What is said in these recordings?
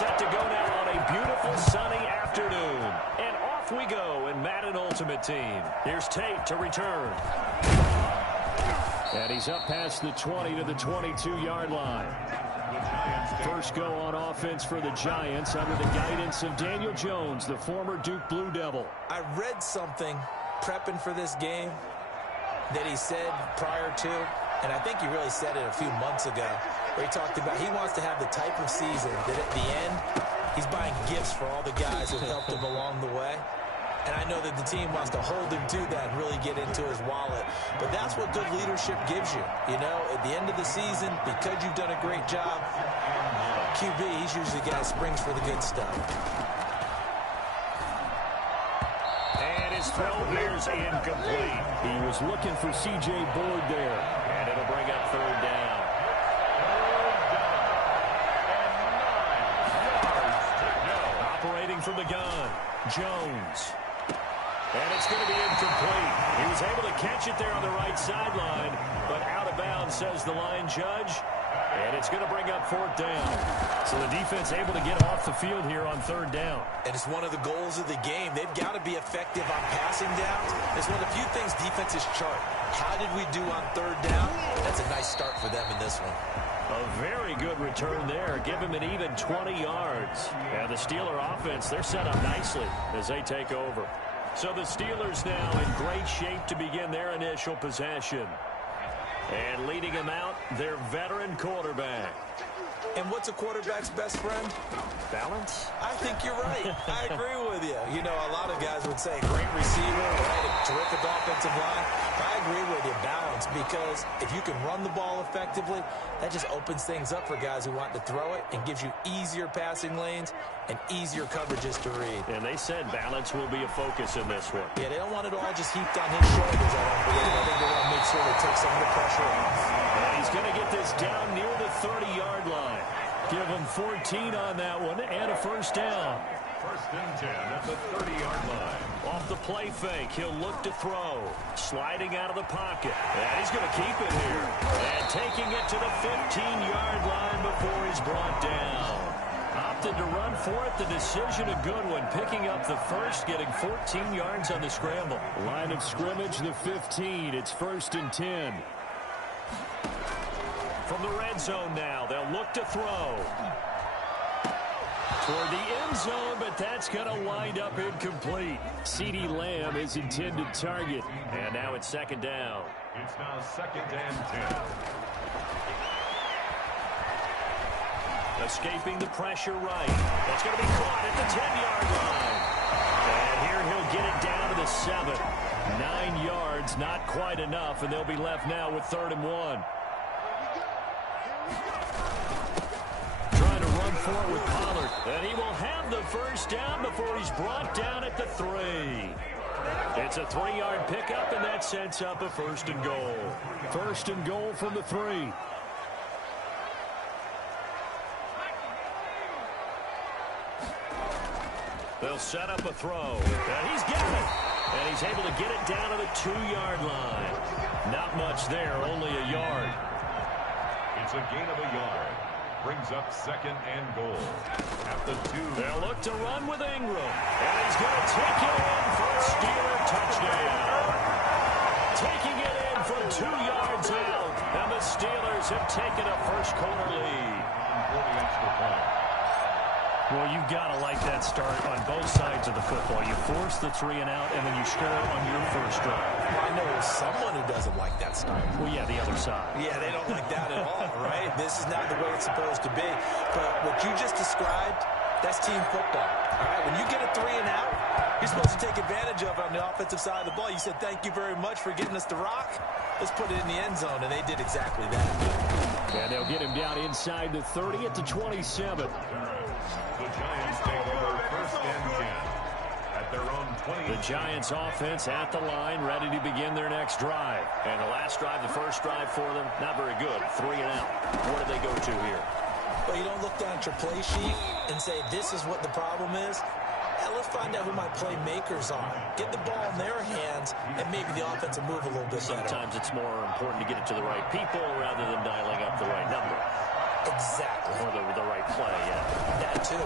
set to go now on a beautiful sunny afternoon. And off we go in Madden Ultimate Team. Here's Tate to return. And he's up past the 20 to the 22-yard line. First go on offense for the Giants under the guidance of Daniel Jones, the former Duke Blue Devil. I read something prepping for this game that he said prior to, and I think he really said it a few months ago, where he talked about he wants to have the type of season that at the end, he's buying gifts for all the guys who helped him along the way. And I know that the team wants to hold him to that and really get into his wallet. But that's what good leadership gives you. You know, at the end of the season, because you've done a great job, QB, he's usually the guy who springs for the good stuff. And his throw here's incomplete. He was looking for C.J. Board there. And it'll bring up third down. Operating from the gun, Jones. And it's going to be incomplete. He was able to catch it there on the right sideline, but out of bounds, says the line judge. And it's going to bring up fourth down. So the defense able to get off the field here on third down. And it's one of the goals of the game. They've got to be effective on passing downs. It's one of the few things defenses chart. How did we do on third down? That's a nice start for them in this one. A very good return there. Give him an even 20 yards. And the Steeler offense, they're set up nicely as they take over. So the Steelers now in great shape to begin their initial possession. And leading them out, their veteran quarterback. And what's a quarterback's best friend? Balance? I think you're right. I agree with you. You know, a lot of guys would say great receiver, right? A terrific offensive line. I agree with you, balance, because if you can run the ball effectively, that just opens things up for guys who want to throw it and gives you easier passing lanes and easier coverages to read. And they said balance will be a focus in this one. Yeah, they don't want it all just heaped on his shoulders, I don't believe. I think they want to make sure they take some of the pressure off. And he's going to get this down near the 30-yard line. Give him 14 on that one and a first down. First and 10 at the 30-yard line. Off the play fake, he'll look to throw. Sliding out of the pocket. And he's going to keep it here. And taking it to the 15-yard line before he's brought down. Opted to run for it. The decision a good one. Picking up the first, getting 14 yards on the scramble. Line of scrimmage, the 15. It's first and 10. From the red zone now, they'll look to throw. Toward the end zone, but that's going to wind up incomplete. CeeDee Lamb is intended target. And now it's second down. It's now second and 10. Escaping the pressure right. That's going to be caught at the 10-yard line. And here he'll get it down to the 7. 9 yards, not quite enough, and they'll be left now with 3rd and 1. Trying to run forward with Pollard. And he will have the first down before he's brought down at the 3. It's a 3-yard pickup, and that sets up a 1st and goal. 1st and goal from the 3. They'll set up a throw. And he's got it. And he's able to get it down to the 2-yard line. Not much there, only a yard. It's a gain of a yard. Brings up 2nd and goal. At the 2. They'll look to run with Ingram. And he's going to take it in for a Steeler touchdown. Taking it in from 2 yards out. And the Steelers have taken a first-quarter lead. For the extra point. Well, you've got to like that start on both sides of the football. You force the 3 and out, and then you score on your first drive. Well, I know someone who doesn't like that start. Well, yeah, the other side. Yeah, they don't like that at all, right? This is not the way it's supposed to be. But what you just described, that's team football. All right, when you get a 3 and out, you're supposed to take advantage of it on the offensive side of the ball. You said, thank you very much for getting us the rock. Let's put it in the end zone, and they did exactly that. And they'll get him down inside the 30 at the 27. The Giants take over 1st and 10 at their own 20. The Giants offense at the line, ready to begin their next drive. And the last drive, the first drive for them, not very good. 3 and out. What do they go to here? Well, you don't look down at your play sheet and say, this is what the problem is. Yeah, let's find out who my playmakers are. Get the ball in their hands, and maybe the offense will move a little bit better. Sometimes it's more important to get it to the right people rather than dialing up the right number. Exactly. Or the right play, yeah. That too.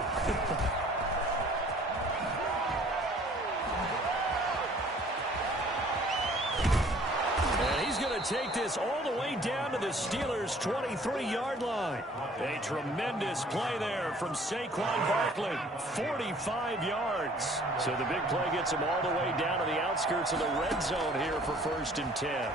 And he's going to take this all the way down to the Steelers' 23-yard line. A tremendous play there from Saquon Barkley. 45 yards. So the big play gets him all the way down to the outskirts of the red zone here for 1st and 10.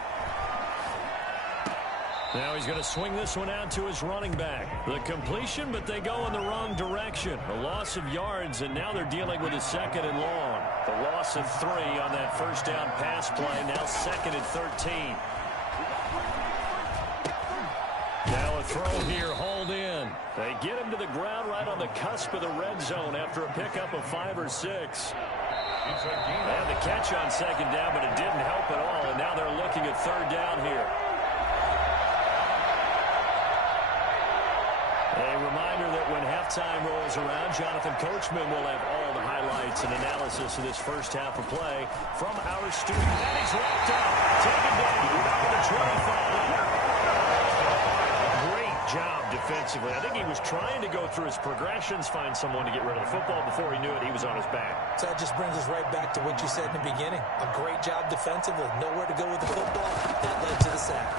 Now he's going to swing this one out to his running back. The completion, but they go in the wrong direction. A loss of yards, and now they're dealing with a 2nd and long. The loss of 3 on that first down pass play. Now 2nd and 13. Now a throw here, hauled in. They get him to the ground right on the cusp of the red zone after a pickup of 5 or 6. They had the catch on 2nd down, but it didn't help at all, and now they're looking at 3rd down here. A reminder that when halftime rolls around, Jonathan Coachman will have all the highlights and analysis of this first half of play from our studio. And he's wrapped up. Taken down back at the 25. Great job defensively. I think he was trying to go through his progressions, find someone to get rid of the football. Before he knew it, he was on his back. So that just brings us right back to what you said in the beginning. A great job defensively. Nowhere to go with the football. That led to the sack.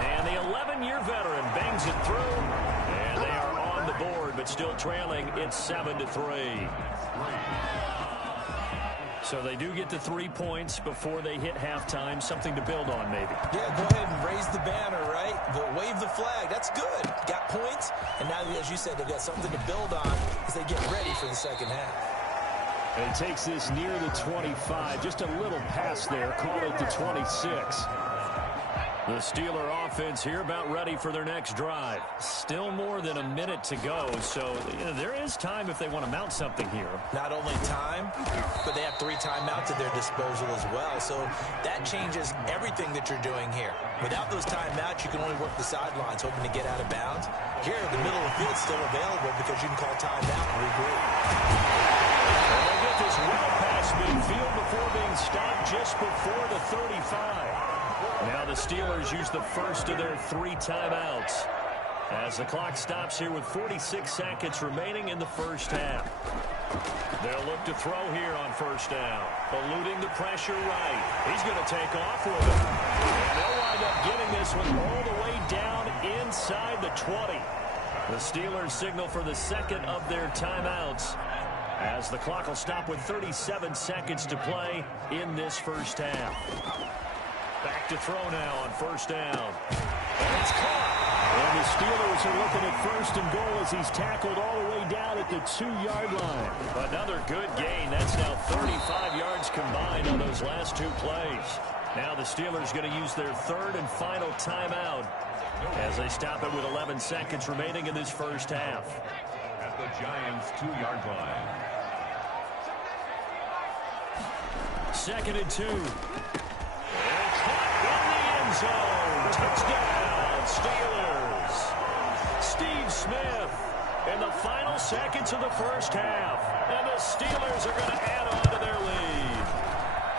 And the 11-year veteran bangs it through. And they are on the board, but still trailing. It's 7-3. So they do get to 3 points before they hit halftime. Something to build on, maybe. Yeah, go ahead and raise the banner, right? But wave the flag. That's good. Got points. And now, as you said, they've got something to build on as they get ready for the second half. And he takes this near the 25. Just a little pass there. Call it the 26. The Steeler offense here about ready for their next drive. Still more than a minute to go, so there is time if they want to mount something here. Not only time, but they have 3 timeouts at their disposal as well, so that changes everything that you're doing here. Without those timeouts, you can only work the sidelines, hoping to get out of bounds. Here, the middle of the field's still available because you can call timeout and regroup. And they get this well past midfield before being stopped just before the 35. Now the Steelers use the first of their 3 timeouts as the clock stops here with 46 seconds remaining in the first half. They'll look to throw here on 1st down. Eluding the pressure right. He's going to take off with it. And they'll wind up getting this one all the way down inside the 20. The Steelers signal for the 2nd of their timeouts as the clock will stop with 37 seconds to play in this first half. Back to throw now on 1st down. And it's caught. And the Steelers are looking at 1st and goal as he's tackled all the way down at the 2-yard line. Another good gain. That's now 35 yards combined on those last 2 plays. Now the Steelers going to use their 3rd and final timeout as they stop it with 11 seconds remaining in this first half. At the Giants' 2-yard line. 2nd and 2. Zone. Touchdown, Steelers. Steve Smith in the final seconds of the first half. And the Steelers are going to add on to their lead.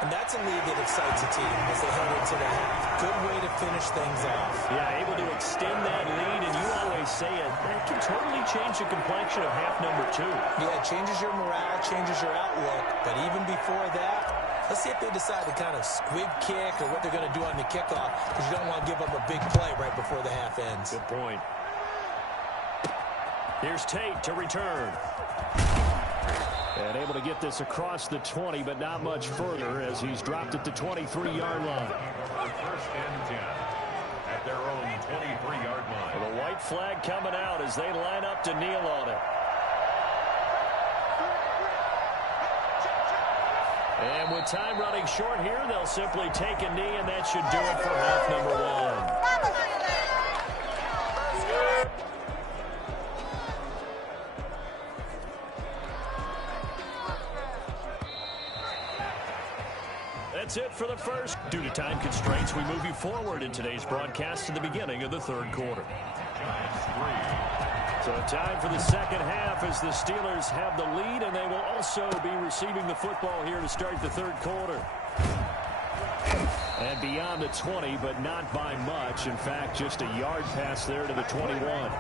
And that's a lead that excites a team as they head into the half. Good way to finish things off. Yeah, able to extend that lead, and you always say it can totally change the complexion of half number 2. Yeah, it changes your morale, changes your outlook. But even before that, let's see if they decide to kind of squib kick or what they're going to do on the kickoff, because you don't want to give up a big play right before the half ends. Good point. Here's Tate to return. And able to get this across the 20, but not much further as he's dropped at the 23-yard line. 1st and 10 at their own 23-yard line. And the white flag coming out as they line up to kneel on it. And with time running short here, they'll simply take a knee, and that should do it for half number 1. That's it for the first. Due to time constraints, we move you forward in today's broadcast to the beginning of the 3rd quarter. So time for the second half as the Steelers have the lead, and they will also be receiving the football here to start the 3rd quarter. And beyond the 20, but not by much. In fact, just a yard pass there to the 21.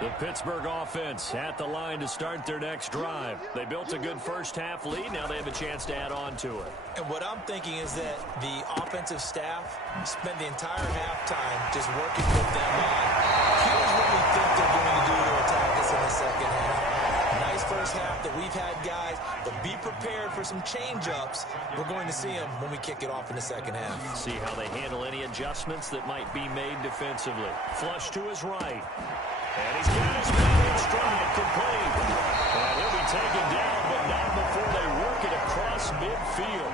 The Pittsburgh offense at the line to start their next drive. They built a good first-half lead. Now they have a chance to add on to it. And what I'm thinking is that the offensive staff spent the entire halftime just working with them on, here's what we think they're going to do to attack us in the second half. Nice first half that we've had, guys, but be prepared for some change-ups. We're going to see them when we kick it off in the second half. See how they handle any adjustments that might be made defensively. Flush to his right. And he's got his man in stride, complete. And he'll be taken down, but not before they work it across midfield.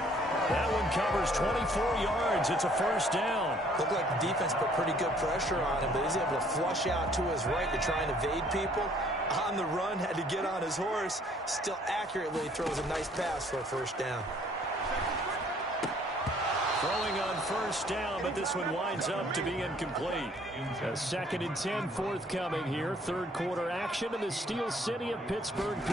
That one covers 24 yards. It's a first down. Looked like the defense put pretty good pressure on him, but he's able to flush out to his right to try and evade people. On the run, had to get on his horse. Still accurately throws a nice pass for a first down. Throwing on first down, but this one winds up to be incomplete. A 2nd and 10 forthcoming here. Third quarter action in the Steel City of Pittsburgh, PA.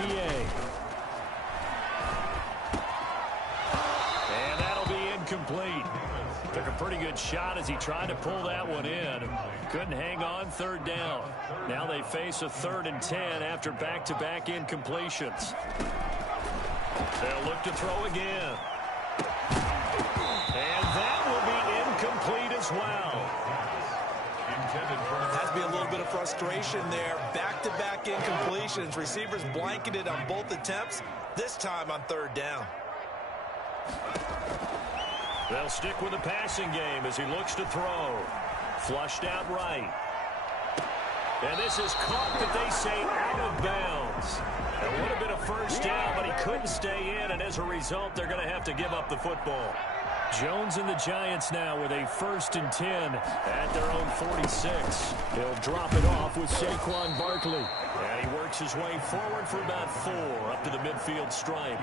And that'll be incomplete. Took a pretty good shot as he tried to pull that one in. Couldn't hang on, third down. Now they face a 3rd and 10 after back-to-back incompletions. They'll look to throw again. And that will be incomplete as well. Has to be a little bit of frustration there. Back-to-back incompletions. Receivers blanketed on both attempts, this time on third down. They'll stick with the passing game as he looks to throw. Flushed out right. And this is caught, but they say out of bounds. It would have been a first down, but he couldn't stay in, and as a result, they're going to have to give up the football. Jones and the Giants now with a 1st and 10 at their own 46. He'll drop it off with Saquon Barkley. And he works his way forward for about 4 up to the midfield stripe.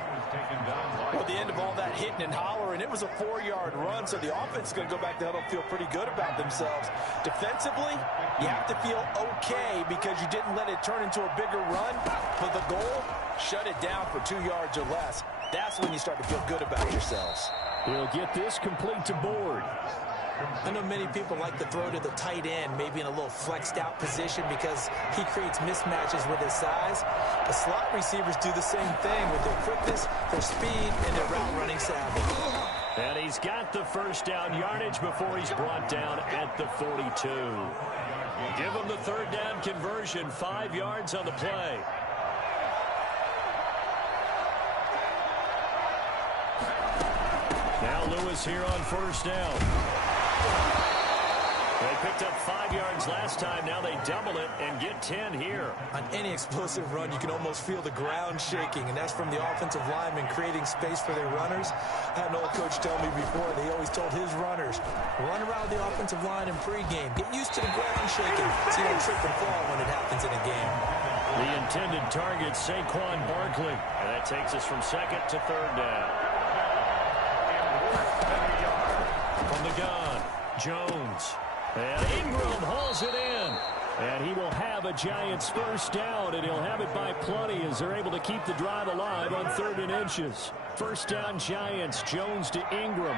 Well, at the end of all that hitting and hollering, it was a 4-yard run, so the offense is going to go back to huddle, feel pretty good about themselves. Defensively, you have to feel okay because you didn't let it turn into a bigger run, but the goal, shut it down for 2 yards or less. That's when you start to feel good about yourselves. He'll get this complete to Board. I know many people like to throw to the tight end, maybe in a little flexed out position because he creates mismatches with his size. The slot receivers do the same thing with their quickness, their speed, and their route running savvy. And he's got the first down yardage before he's brought down at the 42. Give him the third down conversion, 5 yards on the play. Now Lewis here on first down. They picked up 5 yards last time. Now they double it and get 10 here. On any explosive run, you can almost feel the ground shaking, and that's from the offensive linemen creating space for their runners. I had an old coach tell me before, they always told his runners, run around the offensive line in pregame. Get used to the ground shaking so you don't trip and fall when it happens in a game. The intended target, Saquon Barkley. And that takes us from 2nd to 3rd down. From the gun, Jones. And Ingram hauls it in. And he will have a Giants first down, and he'll have it by plenty as they're able to keep the drive alive on 3rd and inches. First down Giants, Jones to Ingram.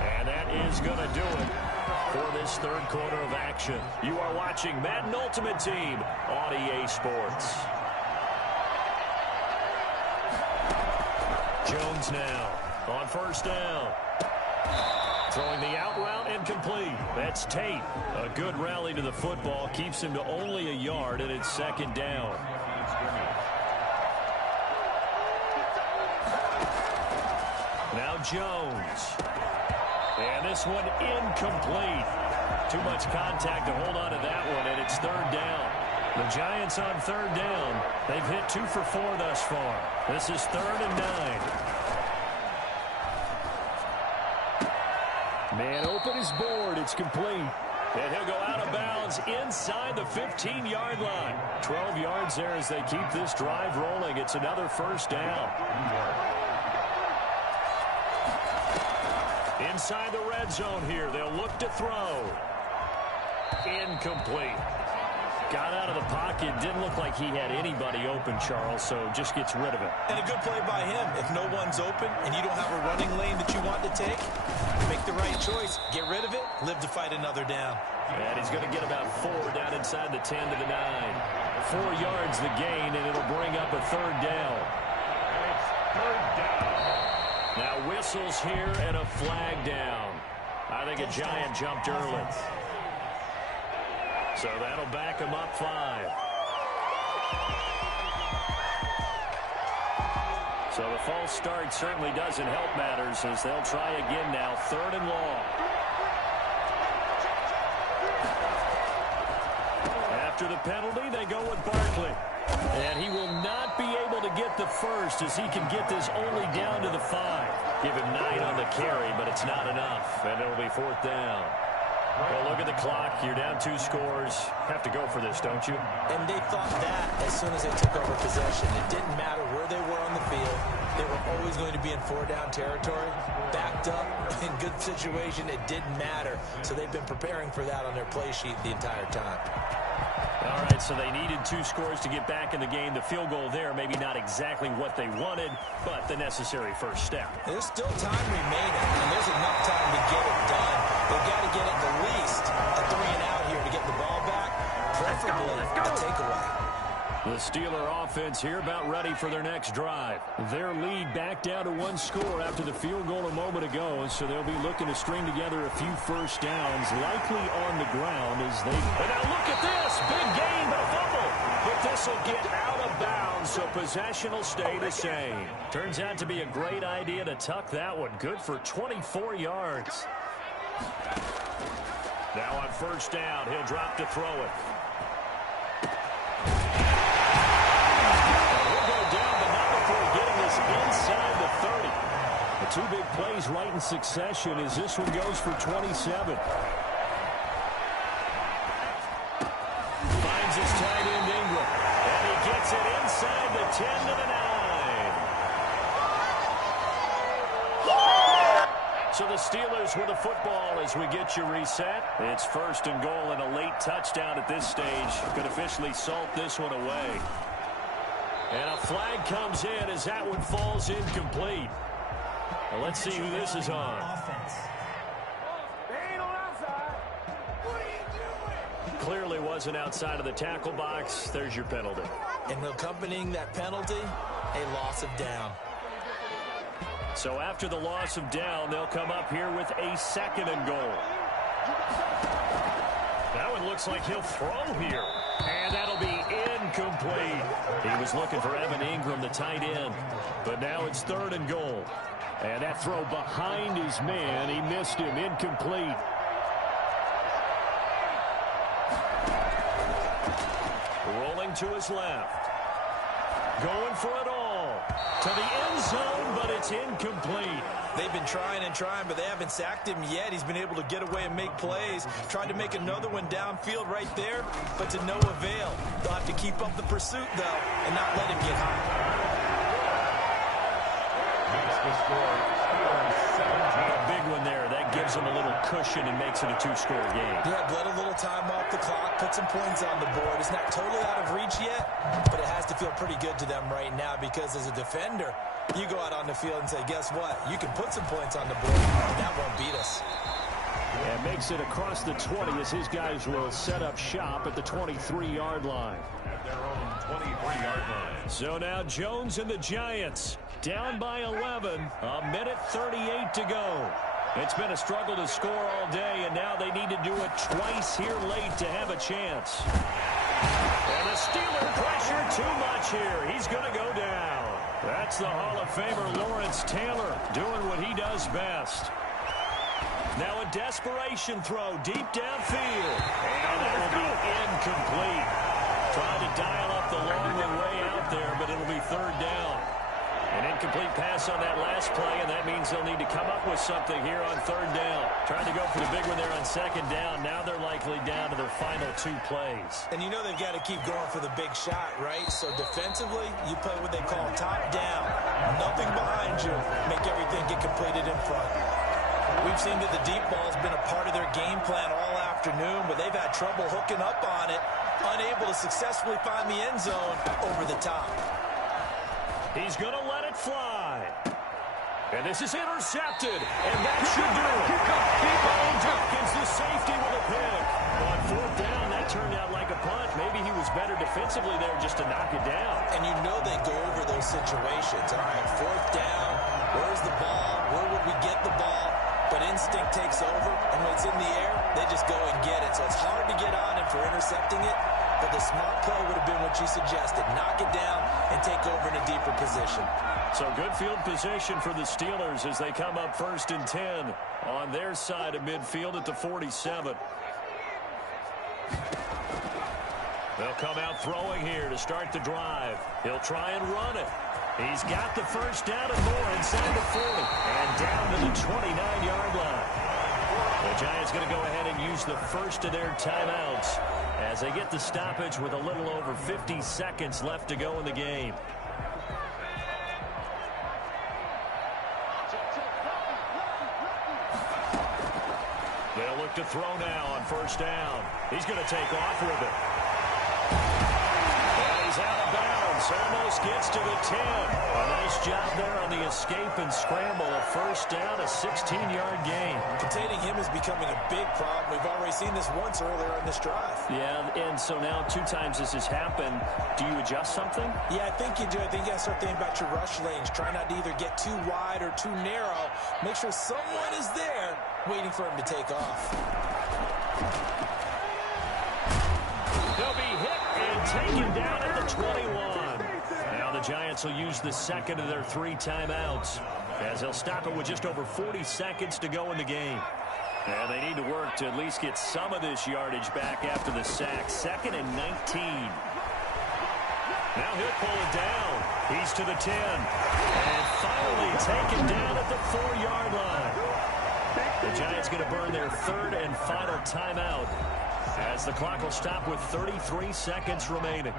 And that is going to do it for this third quarter of action. You are watching Madden Ultimate Team on EA Sports. Jones now on first down. Throwing the out route and complete. That's Tate. A good rally to the football. Keeps him to only a yard, and it's 2nd down. Now Jones. And this one incomplete. Too much contact to hold on to that one, and it's 3rd down. The Giants on 3rd down. They've hit 2 for 4 thus far. This is 3rd and 9. Man open is Board. It's complete. And he'll go out of bounds inside the 15-yard line. 12 yards there as they keep this drive rolling. It's another first down. Inside the red zone here. They'll look to throw. Incomplete. Got out of the pocket. Didn't look like he had anybody open, Charles, so just gets rid of it. And a good play by him. If no one's open and you don't have a running lane that you want to take, make the right choice. Get rid of it. Live to fight another down. And he's going to get about 4 down inside the 10 to the 9. 4 yards the gain, and it'll bring up a 3rd down. It's 3rd down. Now whistles here and a flag down. I think a Giant jumped early. So that'll back him up 5. So the false start certainly doesn't help matters as they'll try again now. 3rd and long. After the penalty, they go with Barkley. And he will not be able to get the first as he can get this only down to the 5. Give him 9 on the carry, but it's not enough. And it'll be 4th down. Well, look at the clock. You're down 2 scores. Have to go for this, don't you? And they thought that as soon as they took over possession. It didn't matter where they were on the field. They were always going to be in 4-down territory. Backed up, in good situation, it didn't matter. So they've been preparing for that on their play sheet the entire time. All right, so they needed 2 scores to get back in the game. The field goal there, maybe not exactly what they wanted, but the necessary first step. There's still time remaining, and there's enough time to get it done. They've got to get at the least a 3 and out here to get the ball back, preferably a takeaway. The Steeler offense here about ready for their next drive. Their lead back down to 1 score after the field goal a moment ago, so they'll be looking to string together a few first downs, likely on the ground as they... And now look at this! Big gain, but a fumble! But this will get out of bounds, so possession will stay the same. Turns out to be a great idea to tuck that one. Good for 24 yards. Now on first down, he'll drop to throw it. Inside the 30. The 2 big plays right in succession as this one goes for 27. Finds his tight end Ingram. And he gets it inside the 10 to the 9. So the Steelers with the football as we get you reset. It's 1st and goal and a late touchdown at this stage. Could officially salt this one away. And a flag comes in as that one falls incomplete. Well, let's see who this is on. Clearly wasn't outside of the tackle box. There's your penalty. And accompanying that penalty, a loss of down. So after the loss of down, they'll come up here with a 2nd and goal. That one looks like he'll throw here. And that'll be incomplete. He was looking for Evan Ingram, the tight end. But now it's 3rd and goal. And that throw behind his man. He missed him. Incomplete. Rolling to his left. Going for it all. To the end zone, but it's incomplete. They've been trying and trying, but they haven't sacked him yet. He's been able to get away and make plays. Tried to make another one downfield right there, but to no avail. They'll have to keep up the pursuit, though, and not let him get high. Makes the score. Steelers 17. A big one there. That gives them a little cushion and makes it a 2-score game. Yeah, let a little time off the clock, put some points on the board. It's not totally out of reach yet, but it has to feel pretty good to them right now because as a defender, you go out on the field and say, guess what? You can put some points on the board, and that won't beat us. And makes it across the 20 as his guys will set up shop at the 23-yard line. At their own 23-yard line. So now Jones and the Giants down by 11. A minute 38 to go. It's been a struggle to score all day, and now they need to do it twice here late to have a chance. And the Steeler pressure too much here. He's going to go down. That's the Hall of Famer Lawrence Taylor doing what he does best. Now a desperation throw deep downfield. And that will be incomplete. Trying to dial up the long way out there, but it'll be 3rd down. An incomplete pass on that last play, and that means they'll need to come up with something here on 3rd down. Trying to go for the big one there on 2nd down. Now they're likely down to their final 2 plays. And you know they've got to keep going for the big shot, right? So defensively, you play what they call top down. Nothing behind you. Make everything get completed in front. We've seen that the deep ball's been a part of their game plan all afternoon, but they've had trouble hooking up on it. unable to successfully find the end zone over the top. He's going to let it fly. And this is intercepted, and that should do it. Dawkins, the safety with a pick. On fourth down, that turned out like a punt. Maybe he was better defensively there just to knock it down. And you know they go over those situations. All right, fourth down, where's the ball? Where would we get the ball? But instinct takes over, and when it's in the air, they just go and get it. So it's hard to get on him for intercepting it, but the smart play would have been what you suggested. Knock it down and take over in a deeper position. So good field position for the Steelers as they come up 1st and 10 on their side of midfield at the 47. They'll come out throwing here to start the drive. He'll try and run it. He's got the first down and more inside the 40 and down to the 29-yard line. The Giants going to go ahead and use the first of their timeouts as they get the stoppage with a little over 50 seconds left to go in the game. They'll look to throw now on first down. He's going to take off with it. And he's out of bounds. Almost gets to the 10. A nice job there on the escape and scramble. A first down, a 16-yard gain. Containing him is becoming a big problem. We've already seen this once earlier on this drive. Yeah, and so now 2 times this has happened. Do you adjust something? Yeah, I think you do. I think you got to start thinking about your rush lanes. Try not to either get too wide or too narrow. Make sure someone is there waiting for him to take off. They'll be hit and taken down at the 21. Now the Giants will use the second of their 3 timeouts as they'll stop it with just over 40 seconds to go in the game. And they need to work to at least get some of this yardage back after the sack. 2nd and 19. Now he'll pull it down. He's to the 10. And finally taken down at the 4-yard line. The Giants going to burn their 3rd and final timeout as the clock will stop with 33 seconds remaining.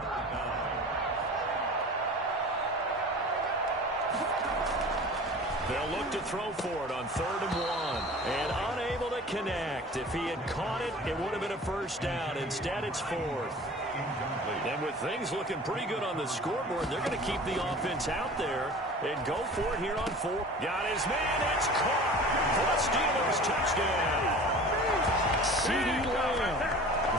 They'll look to throw for it on 3rd and 1. And unable to connect. If he had caught it, it would have been a first down. Instead, it's 4th. And with things looking pretty good on the scoreboard, they're going to keep the offense out there and go for it here on 4. Got his man. It's caught for the Steelers touchdown. CeeDee Lamb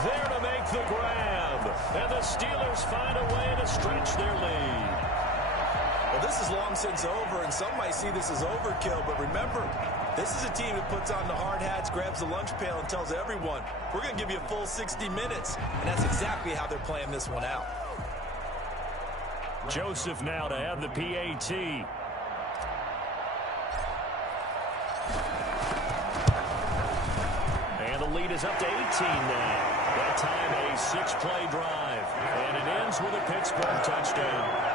there to make the grab. And the Steelers find a way to stretch their lead. Well, this is long since over, and some might see this as overkill, but remember, this is a team that puts on the hard hats, grabs the lunch pail, and tells everyone, we're going to give you a full 60 minutes, and that's exactly how they're playing this one out. Joseph now to have the PAT. And the lead is up to 18 now. That time a 6-play drive, and it ends with a Pittsburgh touchdown.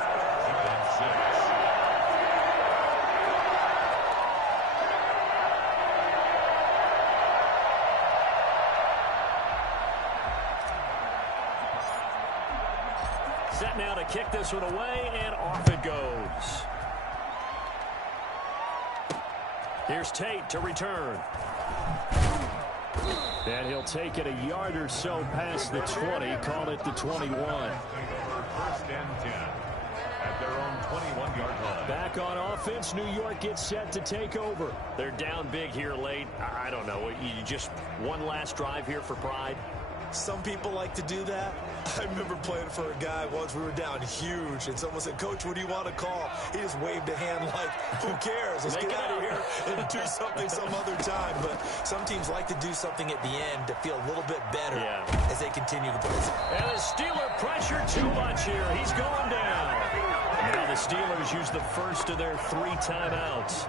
Set now to kick this one away, and off it goes. Here's Tate to return. And he'll take it a yard or so past the 20, call it the 21. 1st and 10 at their own 21-yard line. Back on offense, New York gets set to take over. They're down big here late. I don't know. You just one last drive here for pride. Some people like to do that. I remember playing for a guy once. We were down huge, and someone said, Coach, what do you want to call? He just waved a hand like, who cares? Let's get out of here and do something some other time. But some teams like to do something at the end to feel a little bit better as they continue to play. And the Steeler pressure too much here. He's going down. Now the Steelers use the first of their 3 timeouts.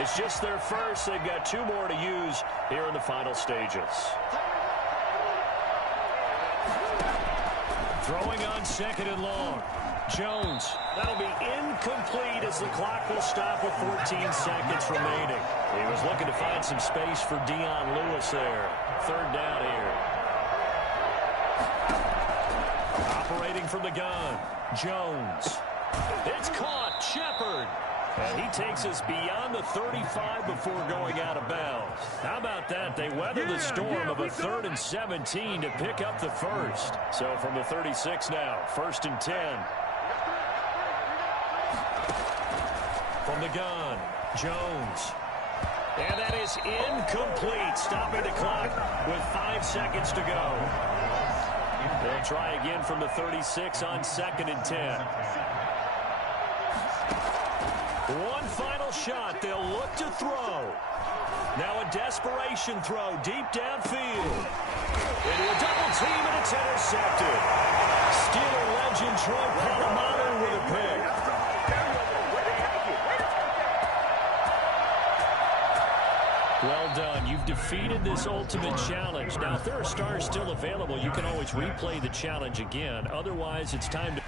It's just their first. They've got 2 more to use here in the final stages. Throwing on 2nd and long. Jones. That'll be incomplete as the clock will stop with 14 seconds remaining. He was looking to find some space for Dion Lewis there. 3rd down here. Operating from the gun. Jones. It's caught. Shepard. And he takes us beyond the 35 before going out of bounds. How about that? They weather the storm of a 3rd and 17 to pick up the first. So from the 36 now, 1st and 10. From the gun, Jones. And that is incomplete, stopping the clock with 5 seconds to go. They'll try again from the 36 on 2nd and 10. One final shot. They'll look to throw. Now a desperation throw deep downfield. Into a double team, and it's intercepted. Steeler legend Troy Polamalu with a pick. Well done. You've defeated this ultimate challenge. Now, if there are stars still available, you can always replay the challenge again. Otherwise, it's time to...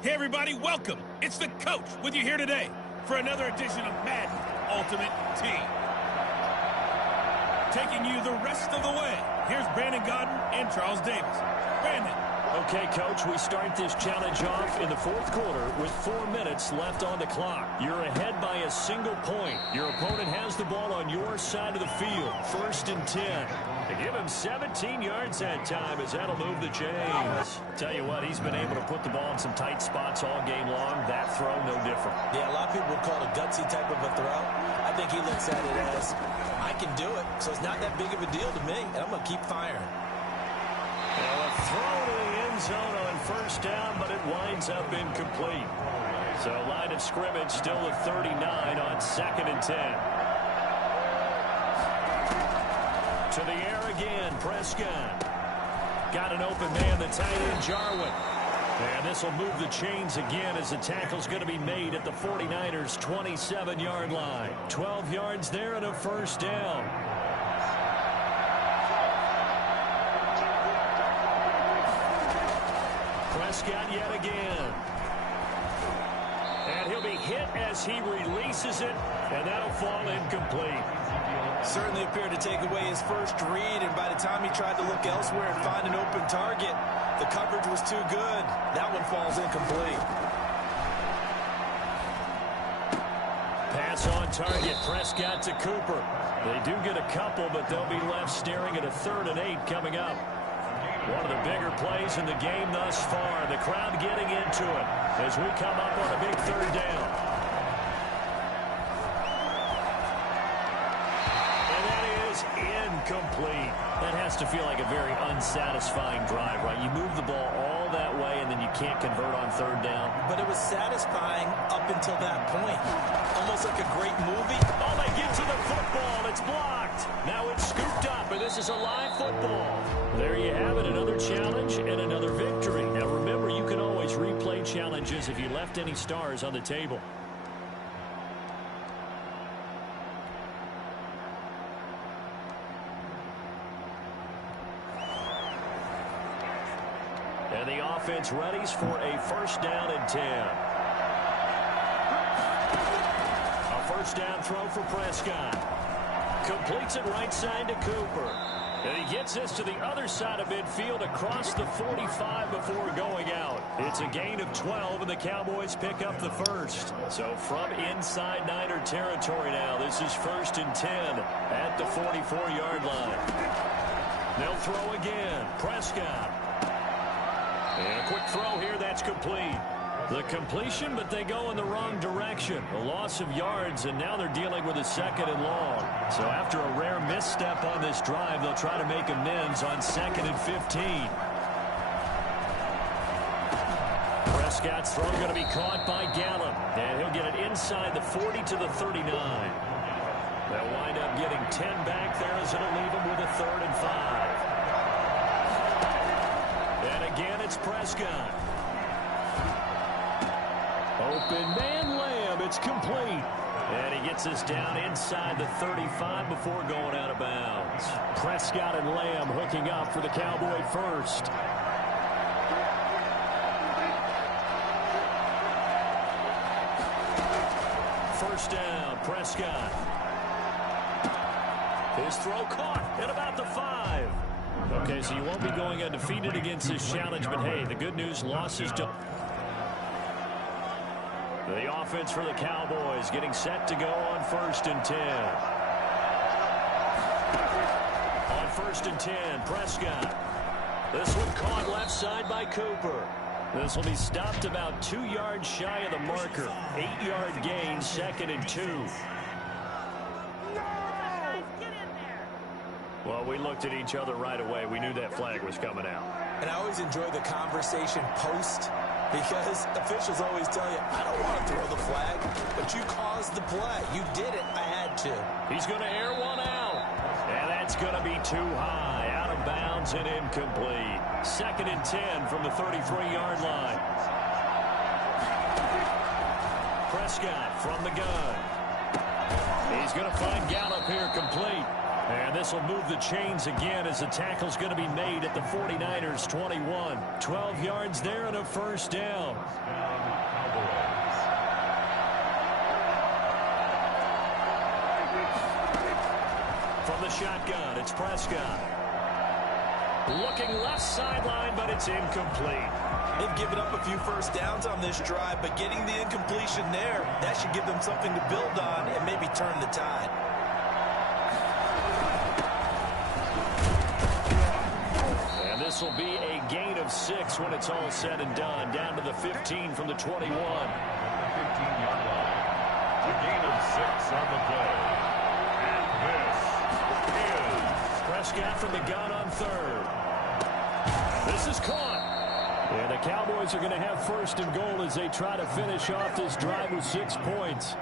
Hey everybody, welcome. It's the coach with you here today for another edition of Madden Ultimate Team. Taking you the rest of the way, here's Brandon Godden and Charles Davis. Brandon. Okay, Coach, we start this challenge off in the 4th quarter with 4 minutes left on the clock. You're ahead by a single point. Your opponent has the ball on your side of the field. 1st and 10. They give him 17 yards that time as that'll move the chains. Tell you what, he's been able to put the ball in some tight spots all game long. That throw, no different. Yeah, a lot of people would call it a gutsy type of a throw. I think he looks at it as, I can do it, so it's not that big of a deal to me, and I'm going to keep firing. Well, a throw to the end zone on 1st down, but it winds up incomplete. So line of scrimmage still the 39 on 2nd and 10. To the air again, Prescott. Got an open man, the tight end, Jarwin. And this will move the chains again as the tackle's going to be made at the 49ers' 27-yard line. 12 yards there and a first down. Prescott yet again. And he'll be hit as he releases it, and that'll fall incomplete. Certainly appeared to take away his first read, and by the time he tried to look elsewhere and find an open target, the coverage was too good. That one falls incomplete. Pass on target. Prescott to Cooper. They do get a couple, but they'll be left staring at a 3rd and 8 coming up. One of the bigger plays in the game thus far. The crowd getting into it as we come up on a big 3rd down. And that is incomplete. That has to feel like a very unsatisfying drive, right? You move the ball all that way, and then you can't convert on 3rd down. But it was satisfying up until that point. Almost like a great movie. Oh, they get to the football. It's blocked. Now it's scooped up, and this is a live football. There you have it, another challenge and another victory. Now remember, you can always replay challenges if you left any stars on the table. And the offense readies for a 1st down and 10. A 1st down throw for Prescott. Completes it right side to Cooper. And he gets this to the other side of midfield across the 45 before going out. It's a gain of 12, and the Cowboys pick up the 1st. So from inside Niner territory now, this is 1st and 10 at the 44-yard line. They'll throw again. Prescott. And a quick throw here, that's complete. The completion, but they go in the wrong direction. A loss of yards, and now they're dealing with a 2nd and long. So after a rare misstep on this drive, they'll try to make amends on 2nd and 15. Prescott's throw going to be caught by Gallup, and he'll get it inside the 40 to the 39. They'll wind up getting 10 back there as it'll leave them with a 3rd and 5. And again, it's Prescott. Open man, Lamb. It's complete. And he gets us down inside the 35 before going out of bounds. Prescott and Lamb hooking up for the Cowboy 1st. First down, Prescott. His throw caught at about the 5. Okay, so you won't be going undefeated against this challenge, but hey, the good news, losses don't. The offense for the Cowboys getting set to go on 1st and 10. On 1st and 10, Prescott. This one caught left side by Cooper. This will be stopped about 2 yards shy of the marker. 8-yard gain, 2nd and 2. Well, we looked at each other right away. We knew that flag was coming out. And I always enjoy the conversation post, because officials always tell you, I don't want to throw the flag, but you caused the play. You did it. I had to. He's going to air one out. And that's going to be too high. Out of bounds and incomplete. 2nd and 10 from the 33-yard line. Prescott from the gun. He's going to find Gallup here complete. And this will move the chains again as the tackle's going to be made at the 49ers' 21. 12 yards there and a 1st down. From the shotgun, it's Prescott. Looking left sideline, but it's incomplete. They've given up a few 1st downs on this drive, but getting the incompletion there, that should give them something to build on and maybe turn the tide. This will be a gain of 6 when it's all said and done. Down to the 15 from the 21. 15-yard line. A gain of 6 on the play. And this is Prescott from the gun on 3rd. This is caught. And the Cowboys are going to have first and goal as they try to finish off this drive with 6 points.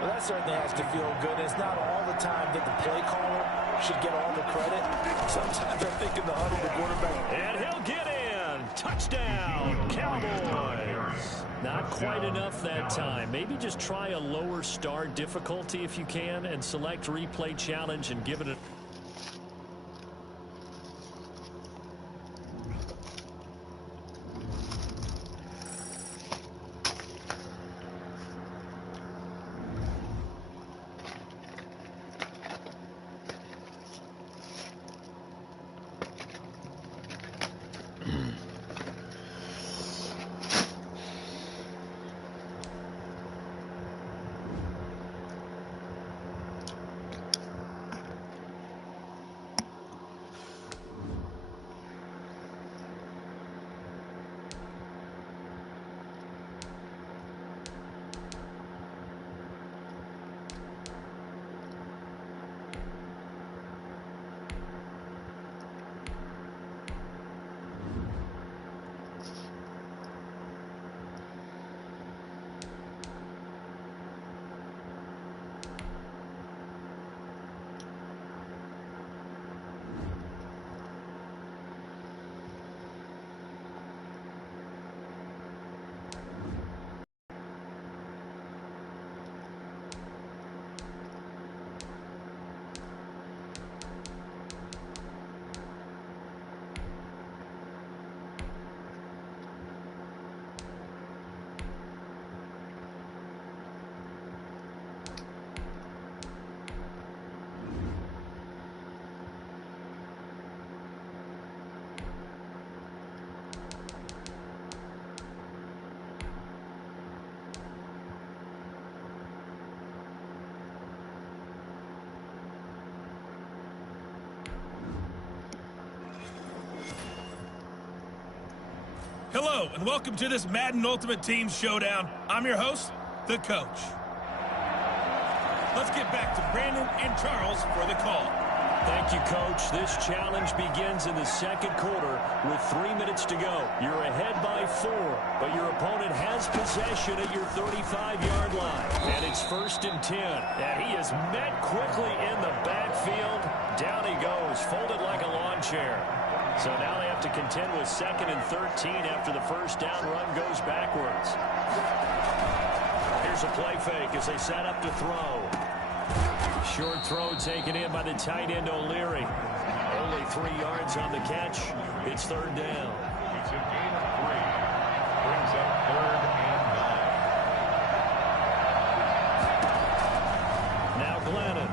Well, that certainly has to feel good. It's not all the time that the play caller should get all the credit. Sometimes I think in the huddle, the quarterback. And he'll get in. Touchdown, Cowboys. Not quite enough that time. Maybe just try a lower start difficulty if you can and select replay challenge and give it a... Hello, and welcome to this Madden Ultimate Team Showdown. I'm your host, the Coach. Let's get back to Brandon and Charles for the call. Thank you, Coach. This challenge begins in the second quarter with 3 minutes to go. You're ahead by 4, but your opponent has possession at your 35-yard line. And it's 1st and 10. And he is met quickly in the backfield. Down he goes, folded like a lawn chair. So now they have to contend with 2nd and 13 after the first down run goes backwards. Here's a play fake as they set up to throw. Short throw taken in by the tight end O'Leary. Only 3 yards on the catch. It's 3rd down. It's a gain of 3. Brings up 3rd and 9. Now Glennon.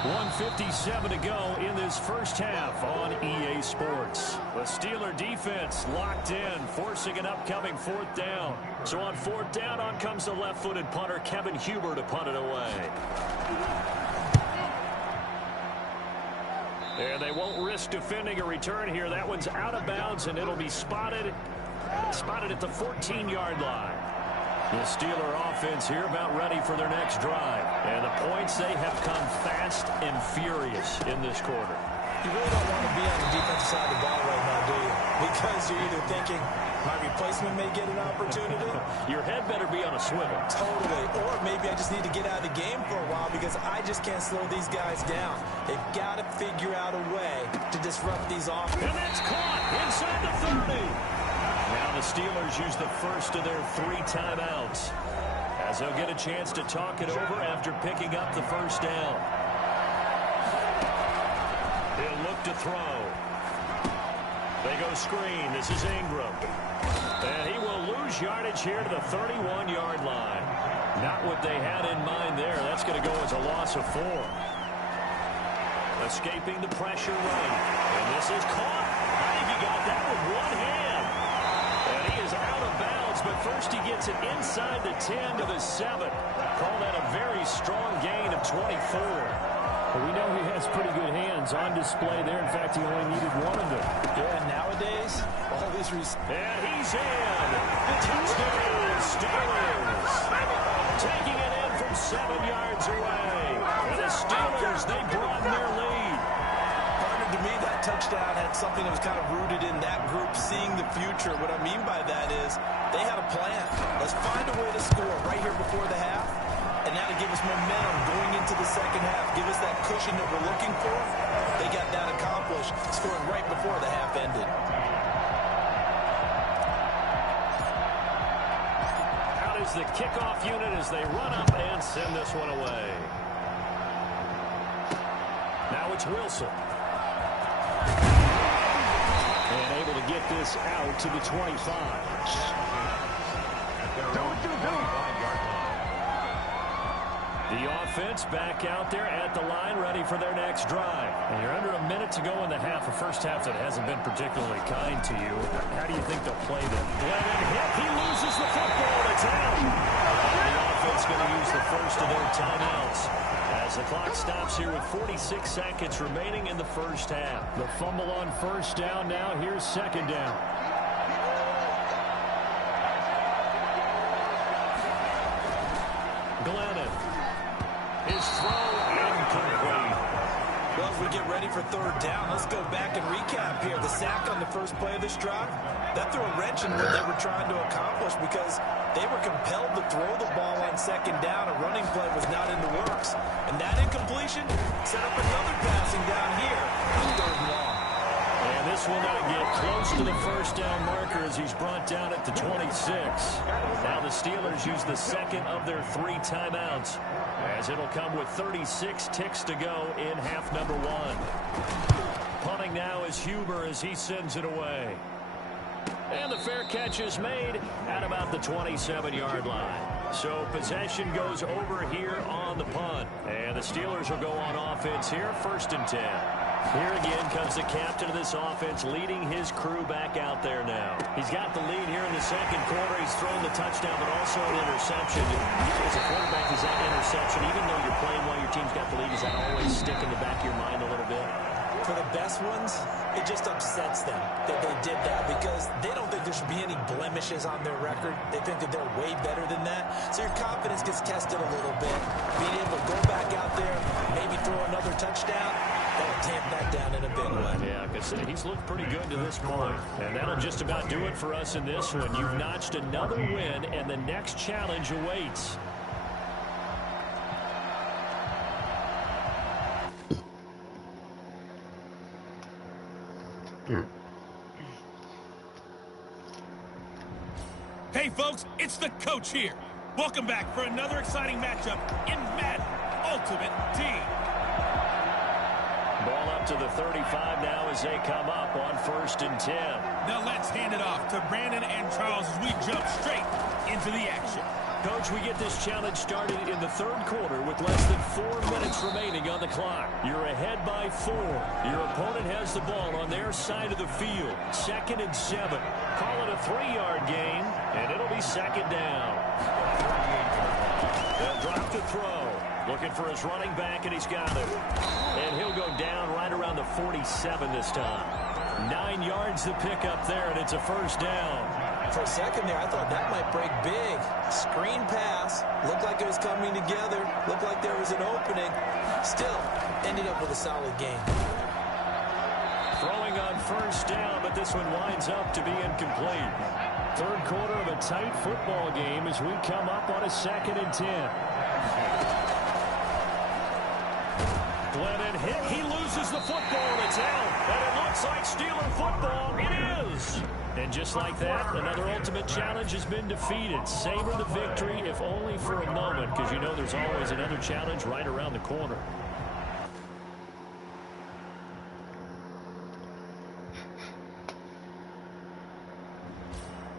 1:57 to go in this first half on EA Sports. The Steeler defense locked in, forcing an upcoming 4th down. So on 4th down, on comes the left-footed punter, Kevin Huber, to punt it away. And they won't risk defending a return here. That one's out of bounds, and it'll be spotted at the 14-yard line. The Steeler offense here about ready for their next drive. And the points, they have come fast and furious in this quarter. You really don't want to be on the defensive side of the ball right now, do you? Because you're either thinking, my replacement may get an opportunity. Your head better be on a swivel. Totally. Or maybe I just need to get out of the game for a while because I just can't slow these guys down. They've got to figure out a way to disrupt these offenses. And that's caught inside the 30. Now the Steelers use the first of their 3 timeouts as they'll get a chance to talk it over after picking up the first down. He'll look to throw. They go screen. This is Ingram. And he will lose yardage here to the 31-yard line. Not what they had in mind there. That's going to go as a loss of 4. Escaping the pressure run. And this is caught. I think he got that with one hand. And he is out of bounds, but first he gets it inside the 10 to the 7. Call that a very strong gain of 24. Well, we know he has pretty good hands on display there. In fact, he only needed one of them. Yeah, nowadays, all these and he's in. Touchdown, Steelers. Taking it in from 7 yards away. And the Steelers, they broaden their lead. partner, to me, that touchdown touchdown had something that was kind of rooted in that group seeing the future. What I mean by that is they had a plan. Let's find a way to score right here before the half, and that'll give us momentum going into the second half, give us that cushion that we're looking for. They got that accomplished, scoring right before the half ended. Out is the kickoff unit as they run up and send this one away. Now it's Wilson. And able to get this out to the 25. The offense back out there at the line, ready for their next drive. And you're under a minute to go in the half, a first half that hasn't been particularly kind to you. How do you think they'll play them? Glennon hit, he loses the football, and it's out. The offense going to use the first of their timeouts as the clock stops here with 46 seconds remaining in the first half. The fumble on first down now. Here's second down. Glennon. His throw incomplete. Well, as we get ready for third down, let's go back and recap here. The sack on the first play of this drive, that threw a wrench in what they were trying to accomplish because they were compelled to throw the ball on second down. A running play was not in the works. And that incompletion set up another passing down here on third and long. And this will not get close to the first down marker as he's brought down at the 26. Now the Steelers use the second of their 3 timeouts as it'll come with 36 ticks to go in half number 1. Punting now is Huber as he sends it away. And the fair catch is made at about the 27-yard line. So possession goes over here on the punt. And the Steelers will go on offense here, 1st and 10. Here again comes the captain of this offense leading his crew back out there now. He's got the lead here in the second quarter. He's thrown the touchdown, but also an interception. As a quarterback, is that interception, even though you're playing while your team's got the lead, does that always stick in the back of your mind a little bit? For the best ones, it just upsets them that they did that because they don't think there should be any blemishes on their record. They think that they're way better than that. So your confidence gets tested a little bit. Being able to go back out there, maybe throw another touchdown, that'll tamp that down in a big way. Yeah, because he's looked pretty good to this point. And that'll just about do it for us in this one. You've notched another win, and the next challenge awaits. Hey, folks, it's the coach here. Welcome back for another exciting matchup in Madden Ultimate Team. Ball up to the 35 now as they come up on 1st and 10. Now let's hand it off to Brandon and Charles as we jump straight into the action. Coach, we get this challenge started in the third quarter with less than 4 minutes remaining on the clock. You're ahead by 4. Your opponent has the ball on their side of the field. 2nd and 7. Call it a 3-yard gain, and it'll be 2nd down. They'll drop the throw. Looking for his running back, and he's got it. And he'll go down right around the 47 this time. 9 yards to pick up there, and it's a 1st down. For a second there, I thought that might break big. Screen pass. Looked like it was coming together. Looked like there was an opening. Still, ended up with a solid game. Throwing on 1st down, but this one winds up to be incomplete. Third quarter of a tight football game as we come up on a 2nd and 10. Glennon hit. He loses the football, and it's out. And it looks like Steeler football. It is. And just like that, another ultimate challenge has been defeated. Savor the victory, if only for a moment, because you know there's always another challenge right around the corner.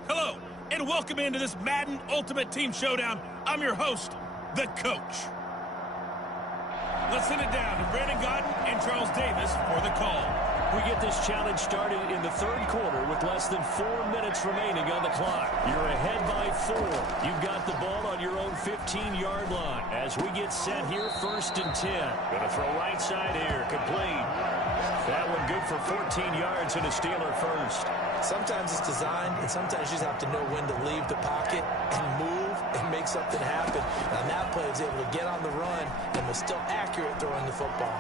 Hello, and welcome into this Madden Ultimate Team Showdown. I'm your host, the coach. Let's send it down to Brandon Godden and Charles Davis for the call. We get this challenge started in the third quarter with less than 4 minutes remaining on the clock. You're ahead by 4. You've got the ball on your own 15-yard line. As we get set here, 1st and 10. Going to throw right side here, complete. That one good for 14 yards and a Steeler first. Sometimes it's designed, and sometimes you just have to know when to leave the pocket and move and make something happen. And on that play, he was able to get on the run and was still accurate throwing the football.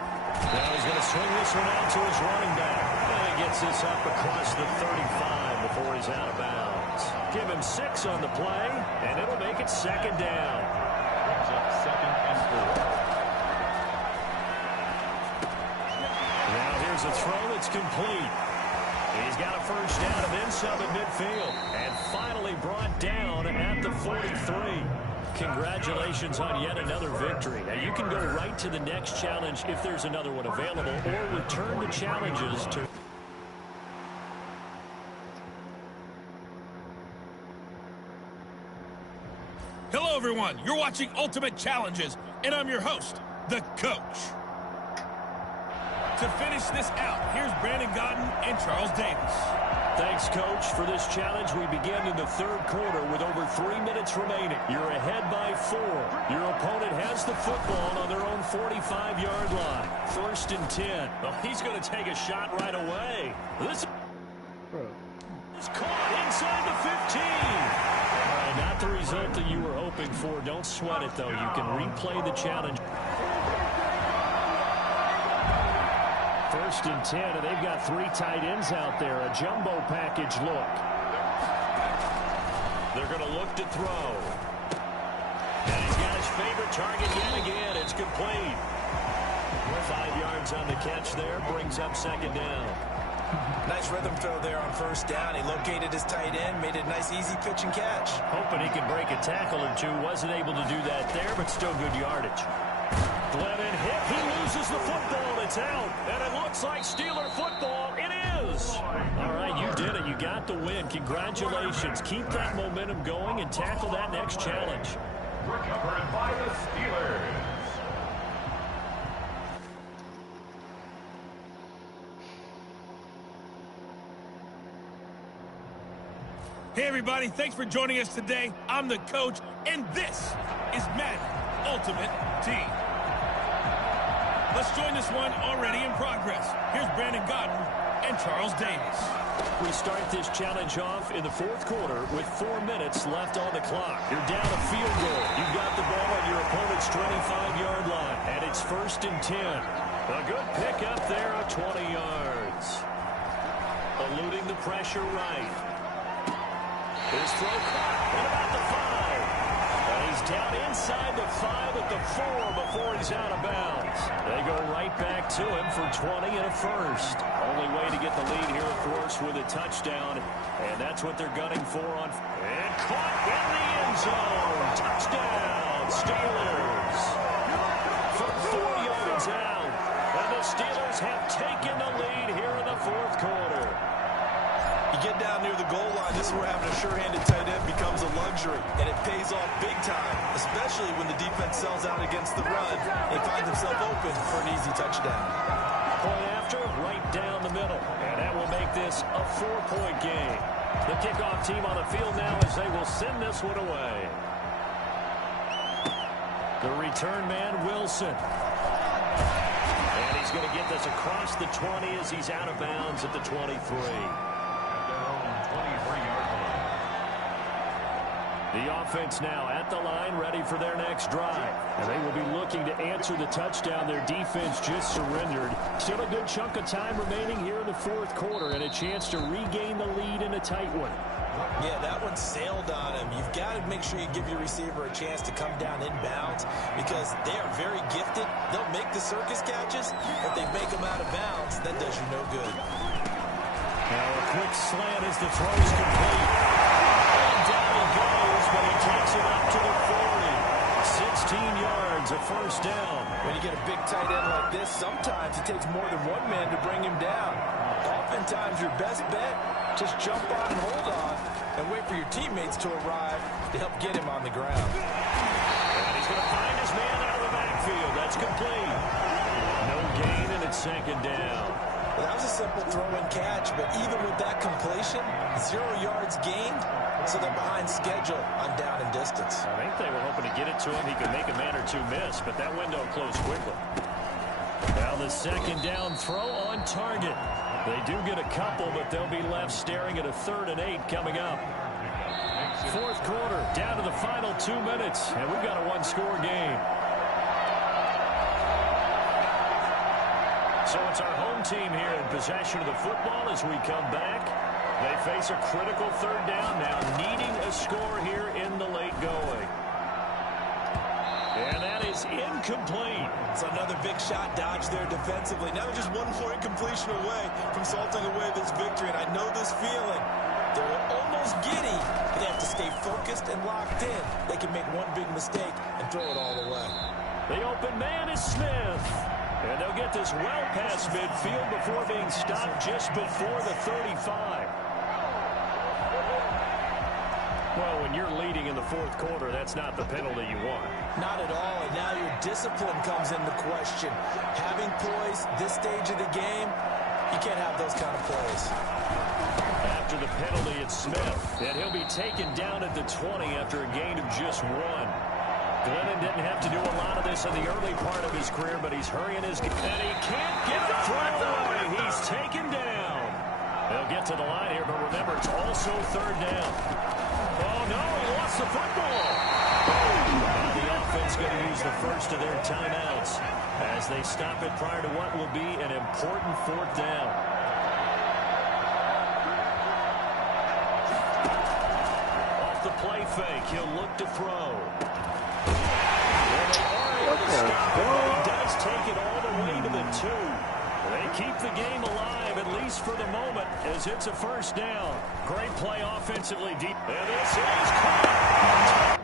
Now he's going to swing this one out to his running back. And he gets this up across the 35 before he's out of bounds. Give him 6 on the play, and it'll make it second down. Brings up second and 4. Now here's a throw that's complete. He's got a first down and then some at midfield. And finally brought down at the 43. Congratulations on yet another victory. Now you can go right to the next challenge if there's another one available, or return the challenges to... Hello, everyone. You're watching Ultimate Challenges, and I'm your host, the Coach. To finish this out, here's Brandon Godden and Charles Davis. Thanks, Coach. For this challenge, we begin in the third quarter with over 3 minutes remaining. You're ahead by 4. Your opponent has the football on their own 45-yard line. First and 10. Well, he's going to take a shot right away. This is caught inside the 15. All right, not the result that you were hoping for. Don't sweat it, though. You can replay the challenge. First and 10, and they've got 3 tight ends out there. A jumbo package look. They're going to look to throw. And he's got his favorite target yet again. It's complete. 5 yards on the catch there. Brings up second down. Nice rhythm throw there on first down. He located his tight end, made it a nice, easy pitch and catch. Hoping he can break a tackle or two. Wasn't able to do that there, but still good yardage. Glennon hit. He loses the football. It's out. And it looks like Steeler football. It is. All right, you did it. You got the win. Congratulations. Keep that momentum going and tackle that next challenge. Recovered by the Steelers. Hey, everybody. Thanks for joining us today. I'm the Coach, and this is Madden Ultimate Team. Let's join this one already in progress. Here's Brandon Godden and Charles Davis. We start this challenge off in the fourth quarter with 4 minutes left on the clock. You're down a field goal. You've got the ball on your opponent's 25-yard line, and it's first and 10. A good pick up there at 20 yards. Eluding the pressure right. His throw caught at about the 5. And he's down inside the 5 at the 4 before he's out of bounds. They go right back to him for 20 and a first. Only way to get the lead here, of course, with a touchdown. And that's what they're gunning for on. And caught in the end zone. Touchdown, Steelers. From 4 yards out. And the Steelers have taken the lead here in the fourth quarter. You get down near the goal line, this is where having a sure-handed tight end becomes a luxury, and it pays off big time, especially when the defense sells out against the run and finds himself open for an easy touchdown. Point after, right down the middle, and that will make this a 4-point game. The kickoff team on the field now as they will send this one away. The return man, Wilson. And he's going to get this across the 20 as he's out of bounds at the 23. The offense now at the line, ready for their next drive. And they will be looking to answer the touchdown. Their defense just surrendered. Still a good chunk of time remaining here in the fourth quarter and a chance to regain the lead in a tight one. Yeah, that one sailed on him. You've got to make sure you give your receiver a chance to come down inbounds because they are very gifted. They'll make the circus catches, but they make them out of bounds. That does you no good. Now a quick slant as the throw is complete. And down he goes, but he takes it up to the 40. 16 yards, a first down. When you get a big tight end like this, sometimes it takes more than one man to bring him down. Oftentimes your best bet, just jump on and hold on and wait for your teammates to arrive to help get him on the ground. And he's going to find his man out of the backfield. That's complete. No gain, and it's second down. Well, that was a simple throw and catch, but even with that completion, 0 yards gained, so they're behind schedule on down and distance. I think they were hoping to get it to him. He could make a man or two miss, but that window closed quickly. Now the second down throw on target. They do get a couple, but they'll be left staring at a 3rd and 8 coming up. Fourth quarter, down to the final 2 minutes, and we've got a one-score game. So it's our home team here in possession of the football as we come back. They face a critical third down now, needing a score here in the late going. And that is incomplete. It's another big shot dodge there defensively. Now they're just one more incompletion away from salting away this victory. And I know this feeling. They're almost giddy, but they have to stay focused and locked in. They can make one big mistake and throw it all away. The open man is Smith. And they'll get this well past midfield before being stopped just before the 35. Well, when you're leading in the fourth quarter, that's not the penalty you want. Not at all, and now your discipline comes into question. Having poise this stage of the game, you can't have those kind of plays. After the penalty, it's Smith, and he'll be taken down at the 20 after a gain of just 1. Glennon didn't have to do a lot of this in the early part of his career, but he's hurrying his... And he can't get a throw away. He's taken down. They'll get to the line here, but remember, it's also third down. Oh, no, he lost the football. Now the offense going to use the first of their timeouts as they stop it prior to what will be an important fourth down. Off the play fake, he'll look to throw. He does take it all the way to the 2. They keep the game alive, at least for the moment, as it's a first down. Great play offensively deep. And this is caught.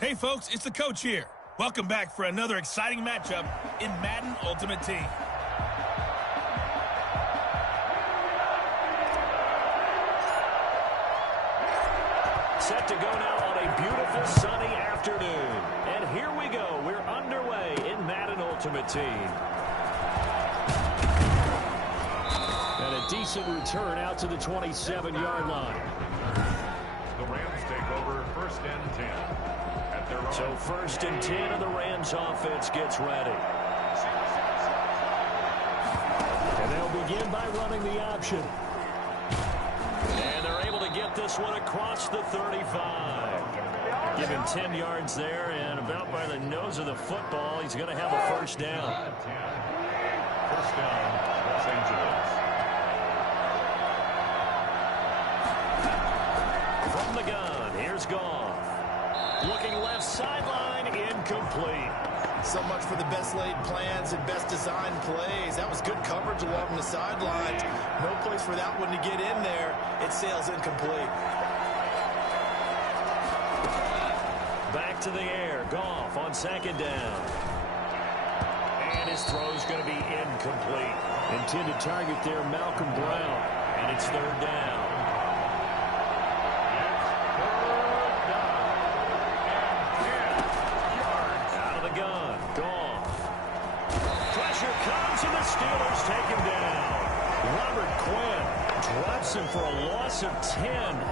Hey folks, it's the coach here. Welcome back for another exciting matchup in Madden Ultimate Team. Set to go now on a beautiful sunny afternoon. And here we go. We're underway in Madden Ultimate Team. And a decent return out to the 27-yard line. The Rams take over 1st and 10. At their own. So 1st and 10, and the Rams offense gets ready. And they'll begin by running the option. And they're able to get this one across the 35. Give him 10 yards there, and about by the nose of the football, he's going to have a first down. 1st down, Los Angeles. From the gun, here's Goff. Looking left sideline, incomplete. So much for the best laid plans and best designed plays. That was good coverage along the sidelines. No place for that one to get in there. It sails incomplete. Back to the air. Goff on 2nd down. And his throw's going to be incomplete. Intended target there, Malcolm Brown. And it's 3rd down. And the Steelers take him down. Robert Quinn drops him for a loss of 10,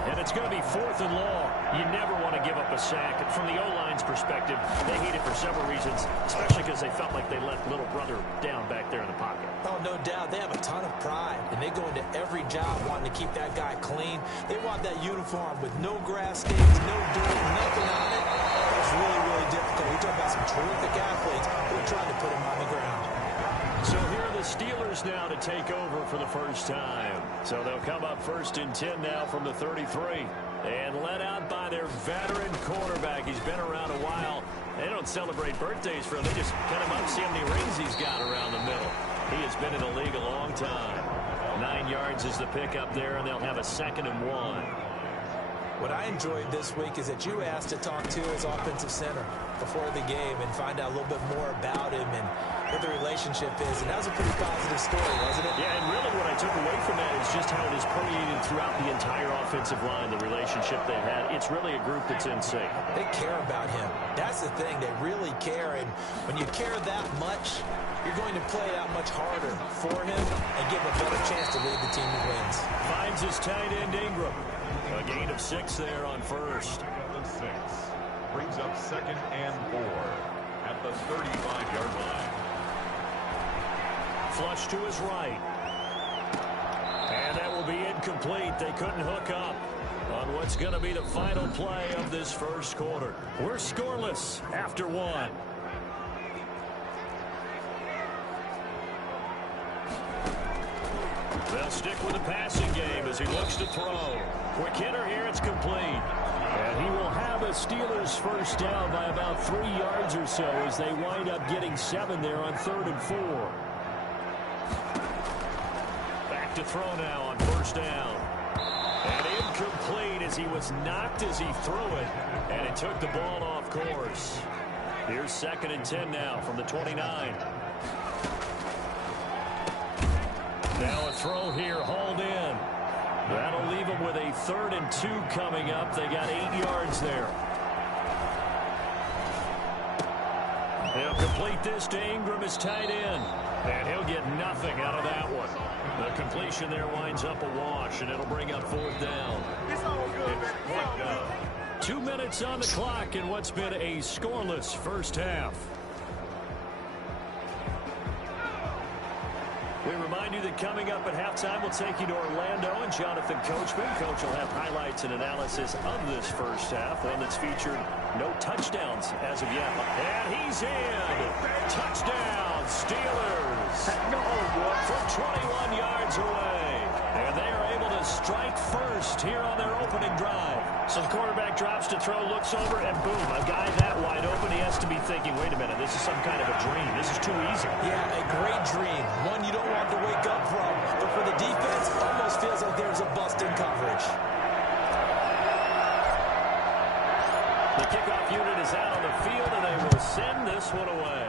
and it's going to be 4th and long. You never want to give up a sack. And from the O-line's perspective, they hate it for several reasons, especially because they felt like they let little brother down back there in the pocket. Oh, no doubt. They have a ton of pride, and they go into every job wanting to keep that guy clean. They want that uniform with no grass stains, no dirt, nothing on it. That's really, really difficult. We're talking about some terrific athletes who are trying to put him on the ground. So here are the Steelers now to take over for the first time. So they'll come up 1st and 10 now from the 33. And led out by their veteran quarterback. He's been around a while. They don't celebrate birthdays for him. They just cut him up, see how many rings he's got around the middle. He has been in the league a long time. 9 yards is the pickup there, and they'll have a 2nd and 1. What I enjoyed this week is that you asked to talk to his offensive center before the game and find out a little bit more about him and what the relationship is. And that was a pretty positive story, wasn't it? Yeah, and really what I took away from that is just how it is permeated throughout the entire offensive line, the relationship they've had. It's really a group that's in sync. They care about him. That's the thing. They really care. And when you care that much, you're going to play that much harder for him and give him a better chance to lead the team to wins. Finds his tight end, Ingram. A gain of 6 there on 1st. 6. Brings up 2nd and 4 at the 35-yard line. Flush to his right. And that will be incomplete. They couldn't hook up on what's going to be the final play of this first quarter. We're scoreless after 1. They'll stick with the passing game as he looks to throw. Quick hitter here, it's complete. And he will have a Steelers first down by about 3 yards or so as they wind up getting 7 there on 3rd and 4. Back to throw now on 1st down. And incomplete as he was knocked as he threw it. And it took the ball off course. Here's 2nd and 10 now from the 29. Now a throw here, hauled in. That'll leave them with a 3rd and 2 coming up. They got 8 yards there. They'll complete this to Ingram as tight end. And he'll get nothing out of that one. The completion there winds up a wash, and it'll bring up 4th down. It's 4th down. 2 minutes on the clock in what's been a scoreless first half. We remind you that coming up at halftime, we'll take you to Orlando and Jonathan Coachman. Coach will have highlights and analysis of this first half, one that's featured no touchdowns as of yet. And he's in. Touchdown, Steelers. From 21 yards away. And they are able to strike first here on their opening drive. So the quarterback drops to throw, looks over, and boom, a guy that wide open, he has to be thinking, wait a minute, this is some kind of a dream. This is too easy. Yeah, a great dream. One you don't want to wake up from. But for the defense, it almost feels like there's a bust in coverage. The kickoff unit is out on the field, and they will send this one away.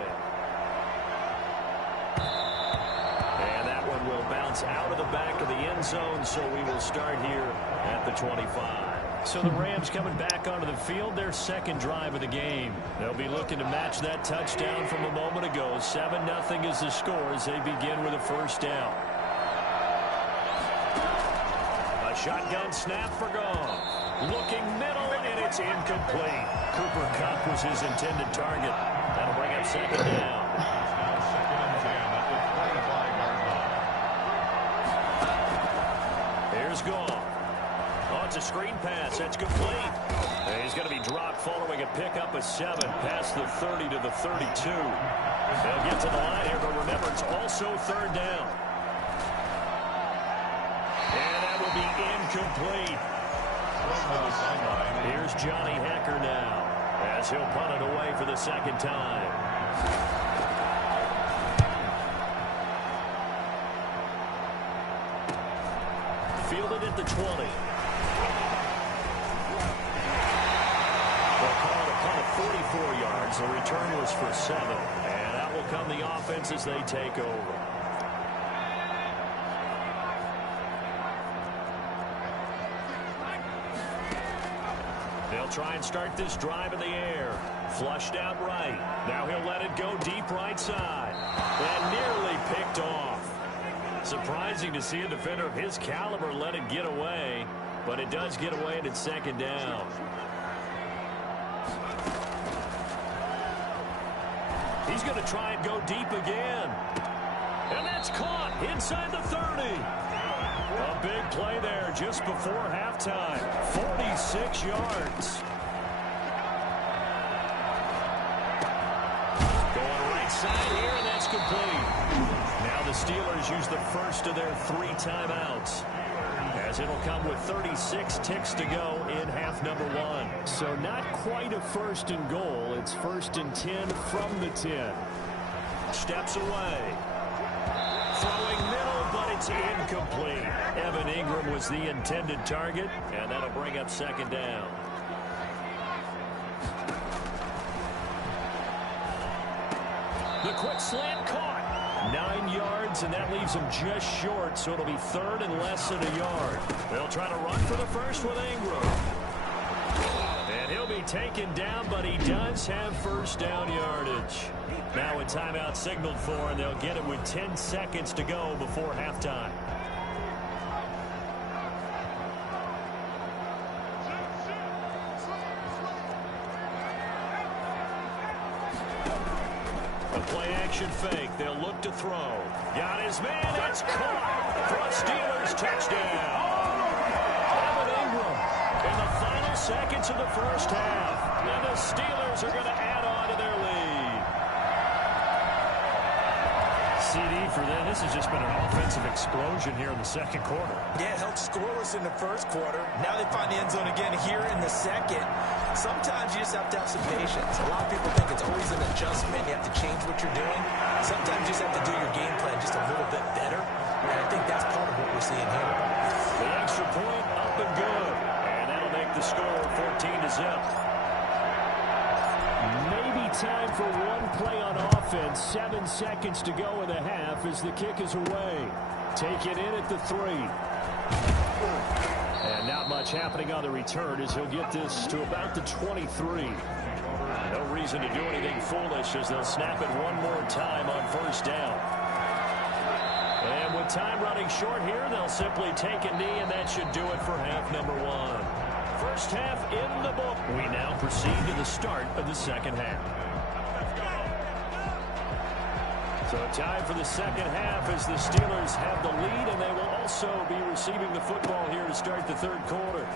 And that one will bounce out of the back of the end zone, so we will start here at the 25. So the Rams coming back onto the field, their second drive of the game. They'll be looking to match that touchdown from a moment ago. 7-0 is the score as they begin with a first down. A shotgun snap for Goff. Looking middle, and it's incomplete. Cooper Kupp was his intended target. That'll bring up second down. Second and 10 at the 25-yard line. Here's Goff. Oh, it's a screen pass. That's complete. And he's going to be dropped following a pickup of 7 past the 30 to the 32. They'll get to the line here, but remember, it's also third down. And that will be incomplete. Here's Johnny Hecker now as he'll punt it away for the second time. Fielded at the 20. They'll call it a punt of 44 yards. The return was for 7. And that will come the offense as they take over. They'll try and start this drive in the air. Flushed out right. Now he'll let it go deep right side. And nearly picked off. Surprising to see a defender of his caliber let it get away. But it does get away and it's second down. He's going to try and go deep again. And that's caught inside the 30. A big play there just before halftime. 46 yards. Going right side here, and that's complete. Now the Steelers use the first of their 3 timeouts, as it'll come with 36 ticks to go in half number 1. So not quite a first and goal. It's first and 10 from the 10. Steps away. Throwing middle, but it's incomplete. Evan Ingram was the intended target, and that'll bring up second down. The quick slant caught. 9 yards, and that leaves him just short, so it'll be third and less than a yard. They'll try to run for the first with Ingram. And he'll be taken down, but he does have first down yardage. Now a timeout signaled for, and they'll get it with 10 seconds to go before halftime. A play-action fake. They'll look to throw. Got his man. It's caught for a Steelers touchdown. Evan Ingram in the final seconds of the first half. Now the Steelers are going to add on to their lead. CD for them. This has just been an offensive explosion here in the second quarter. Yeah, it held scoreless in the first quarter. Now they find the end zone again here in the second. Sometimes you just have to have some patience. A lot of people think it's always an adjustment. You have to change what you're doing. Sometimes you just have to do your game plan just a little bit better. And I think that's part of what we're seeing here. The extra point up and good. And that'll make the score 14-0. Maybe time for one play on offense. 7 seconds to go in the half as the kick is away. Take it in at the 3. And not much happening on the return as he'll get this to about the 23. No reason to do anything foolish as they'll snap it one more time on first down. And with time running short here, they'll simply take a knee, and that should do it for half number 1. First half in the book. We now proceed to the start of the second half. So time for the second half as the Steelers have the lead, and they will also be receiving the football here to start the third quarter.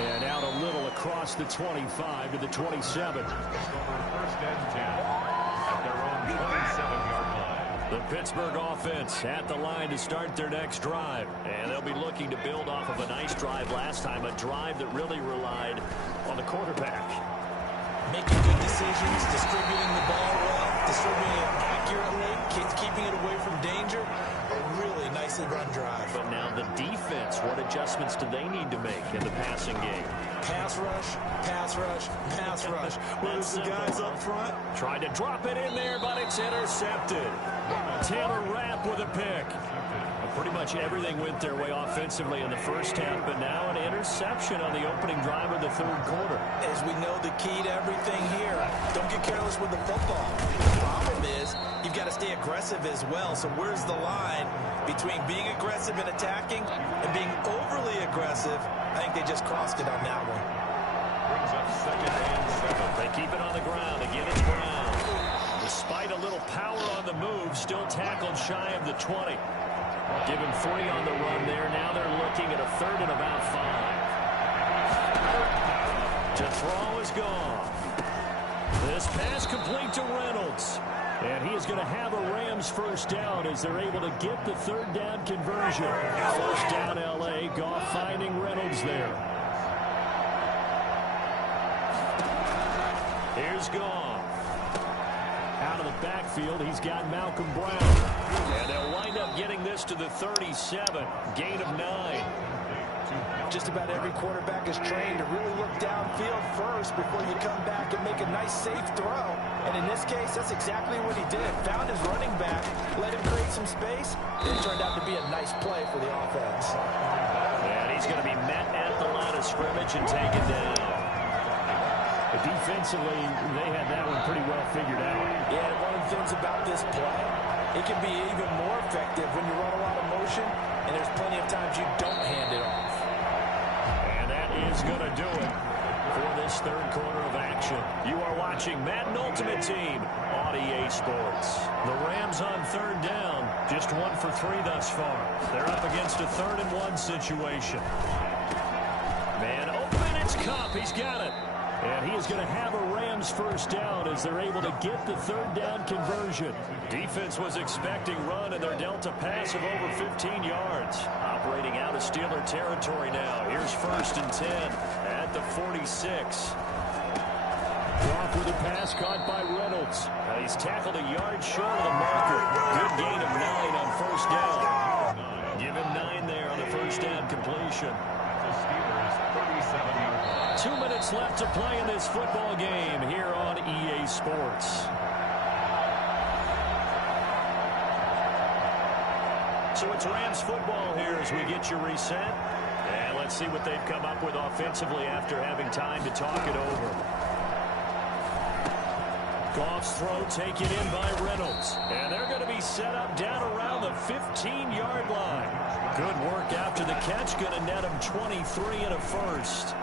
And out a little across the 25 to the 27. First and 10 at their own 27-yard line. The Pittsburgh offense at the line to start their next drive. And they'll be looking to build off of a nice drive last time, a drive that really relied on the quarterback. Making good decisions, distributing the ball well, distributing it accurately, keeping it away from danger. A really nicely run drive. But now the defense What adjustments do they need to make in the passing game? Pass rush, pass rush, pass rush. Where's the guys up front? Tried to drop it in there, but it's intercepted. Taylor Rapp with a pick. Pretty much everything went their way offensively in the first half, but now an interception on the opening drive of the third quarter. As we know, the key to everything here, don't get careless with the football. The problem is you've got to stay aggressive as well. So where's the line between being aggressive and attacking and being overly aggressive? I think they just crossed it on that one. Brings up 2nd and 7. They keep it on the ground. Again, it's Brown. Despite a little power on the move, still tackled shy of the 20. Give him 3 on the run there. Now they're looking at a 3rd and about 5. To throw is gone. This pass complete to Reynolds. And he is going to have a Rams first down as they're able to get the 3rd down conversion. First down L.A. Goff finding Reynolds there. Here's Goff. Out of the backfield, he's got Malcolm Brown. And they'll wind up getting this to the 37. Gain of 9. Just about every quarterback is trained to really look downfield first before you come back and make a nice, safe throw. And in this case, that's exactly what he did. Found his running back, let him create some space, and it turned out to be a nice play for the offense. And he's going to be met at the line of scrimmage and taken down. Defensively, they had that one pretty well figured out. Yeah, and one of the things about this play, it can be even more effective when you run a lot of motion, and there's plenty of times you don't hand it off. And that is going to do it for this third quarter of action. You are watching Madden Ultimate Team on EA Sports. The Rams on 3rd down, just 1 for 3 thus far. They're up against a 3rd and 1 situation. Man open, it's Kupp. He's got it. And he is going to have a Rams first down as they're able to get the 3rd down conversion. Defense was expecting run, and they're dealt a pass of over 15 yards. Operating out of Steeler territory now. Here's 1st and 10 at the 46. Off with a pass caught by Reynolds. He's tackled a yard short of the marker. Good gain of 9 on first down. Give him 9 there on the first down completion. The Steelers 37-yard line. 2 minutes left to play in this football game here on EA Sports. So it's Rams football here as we get you reset. And let's see what they've come up with offensively after having time to talk it over. Goff's throw taken in by Reynolds. And they're going to be set up down around the 15-yard line. Good work after the catch. Going to net him 23 and a first.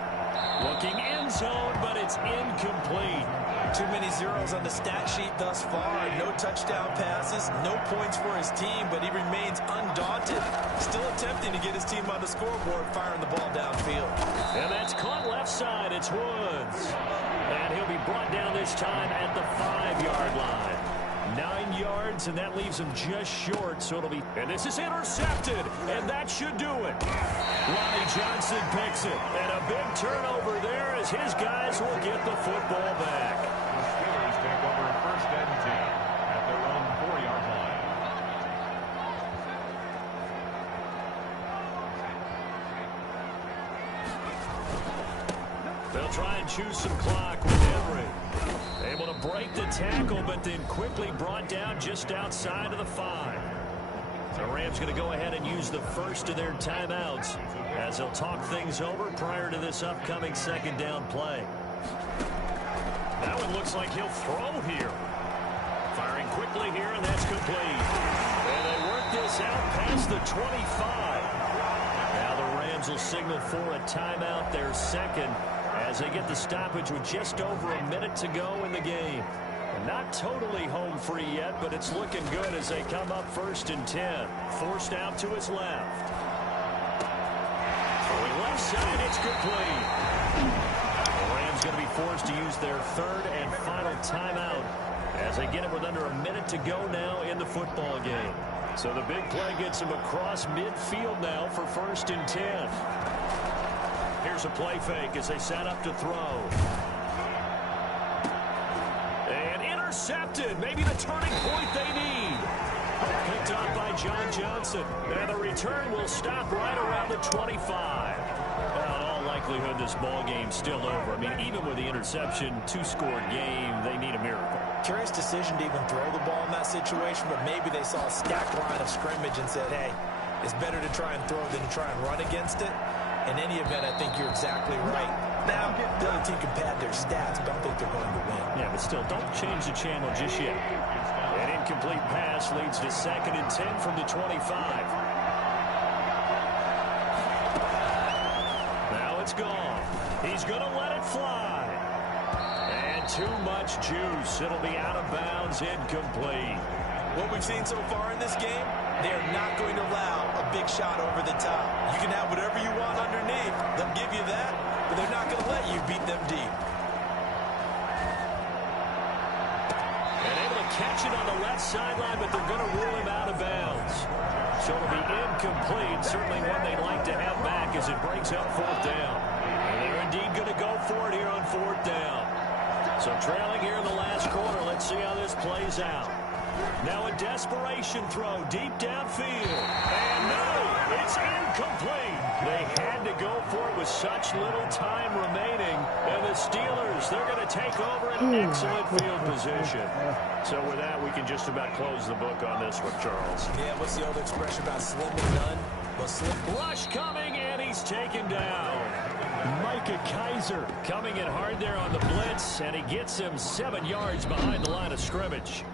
Looking end zone, but it's incomplete. Too many zeros on the stat sheet thus far. No touchdown passes, no points for his team, but he remains undaunted. Still attempting to get his team on the scoreboard, firing the ball downfield. And that's caught left side. It's Woods. And he'll be brought down this time at the 5-yard line. 9 yards, and that leaves him just short. So it'll be, and this is intercepted, and that should do it. Lonnie Johnson picks it, and a big turnover there as his guys will get the football back. The Steelers take over 1st and 10 at their own 4-yard line. They'll try and choose some clock with Henry. Able to break the tackle, but then quickly brought down just outside of the 5. The Rams going to go ahead and use the first of their timeouts as they'll talk things over prior to this upcoming 2nd down play. That one looks like he'll throw here. Firing quickly here, and that's complete. And they work this out past the 25. Now the Rams will signal for a timeout, their 2nd, as they get the stoppage with just over a minute to go in the game. Not totally home free yet, but it's looking good as they come up 1st and 10. Forced out to his left. Throwing left side, it's complete. The Rams going to be forced to use their 3rd and final timeout as they get it with under a minute to go now in the football game. So the big play gets them across midfield now for 1st and 10. Here's a play fake as they set up to throw. And intercepted. Maybe the turning point they need. Picked off by John Johnson. And the return will stop right around the 25. Well, in all likelihood, this ball game's still over. I mean, even with the interception, two-score game, they need a miracle. Curious decision to even throw the ball in that situation, but maybe they saw a stacked line of scrimmage and said, hey, it's better to try and throw than to try and run against it. In any event, I think you're exactly right. Now, the other team can pad their stats, but I don't think they're going to win. Yeah, but still, don't change the channel just yet. An incomplete pass leads to 2nd and 10 from the 25. Now it's gone. He's going to let it fly. And too much juice. It'll be out of bounds, incomplete. What we've seen so far in this game, they are not going to allow a big shot over the top. You can have whatever you want underneath. They'll give you that, but they're not going to let you beat them deep. And able to catch it on the left sideline, but they're going to rule him out of bounds. So it'll be incomplete. Certainly one they'd like to have back as it breaks up 4th down. And they're indeed going to go for it here on 4th down. So trailing here in the last quarter. Let's see how this plays out. Now a desperation throw deep downfield. And no, it's incomplete. They had to go for it with such little time remaining. And the Steelers, they're going to take over an excellent field position. So with that, we can just about close the book on this one, Charles. Yeah, what's the old expression about slim and none? Well, slim. Rush coming, and he's taken down. Micah Kaiser coming in hard there on the blitz, and he gets him 7 yards behind the line of scrimmage.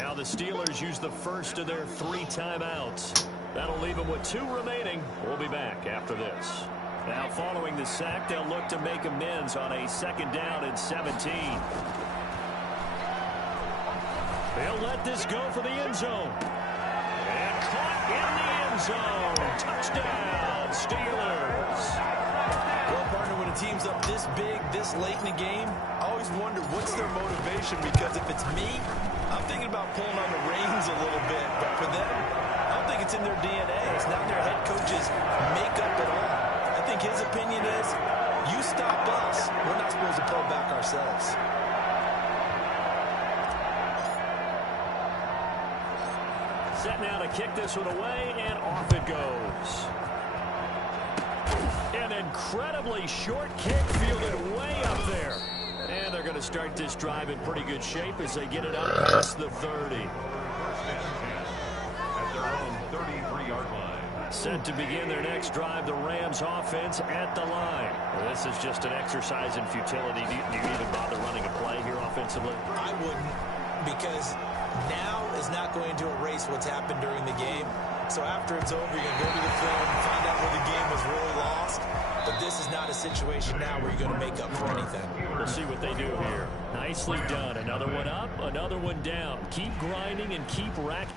Now the Steelers use the first of their 3 timeouts. That'll leave them with 2 remaining. We'll be back after this. Now following the sack, they'll look to make amends on a 2nd down and 17. They'll let this go for the end zone. And caught in the end zone. Touchdown, Steelers. Well, partner, when a team's up this big, this late in the game, I always wonder what's their motivation, because if it's me, I'm thinking about pulling on the reins a little bit. But for them, I don't think it's in their DNA. It's not their head coach's makeup at all. I think his opinion is, you stop us, we're not supposed to pull back ourselves. Set now to kick this one away, and off it goes. An incredibly short kick fielded way up there. And they're going to start this drive in pretty good shape as they get it up past the 30. At their own 33-yard line. Set to begin their next drive, the Rams offense at the line. Well, this is just an exercise in futility. Do you even bother running a play here offensively? I wouldn't, because now is not going to erase what's happened during the game. So after it's over, you're going to go to the film, find out where the game was really lost. But this is not a situation now where you're going to make up for anything. We'll see what they do here. Nicely done. Another one up, another one down. Keep grinding and keep racking.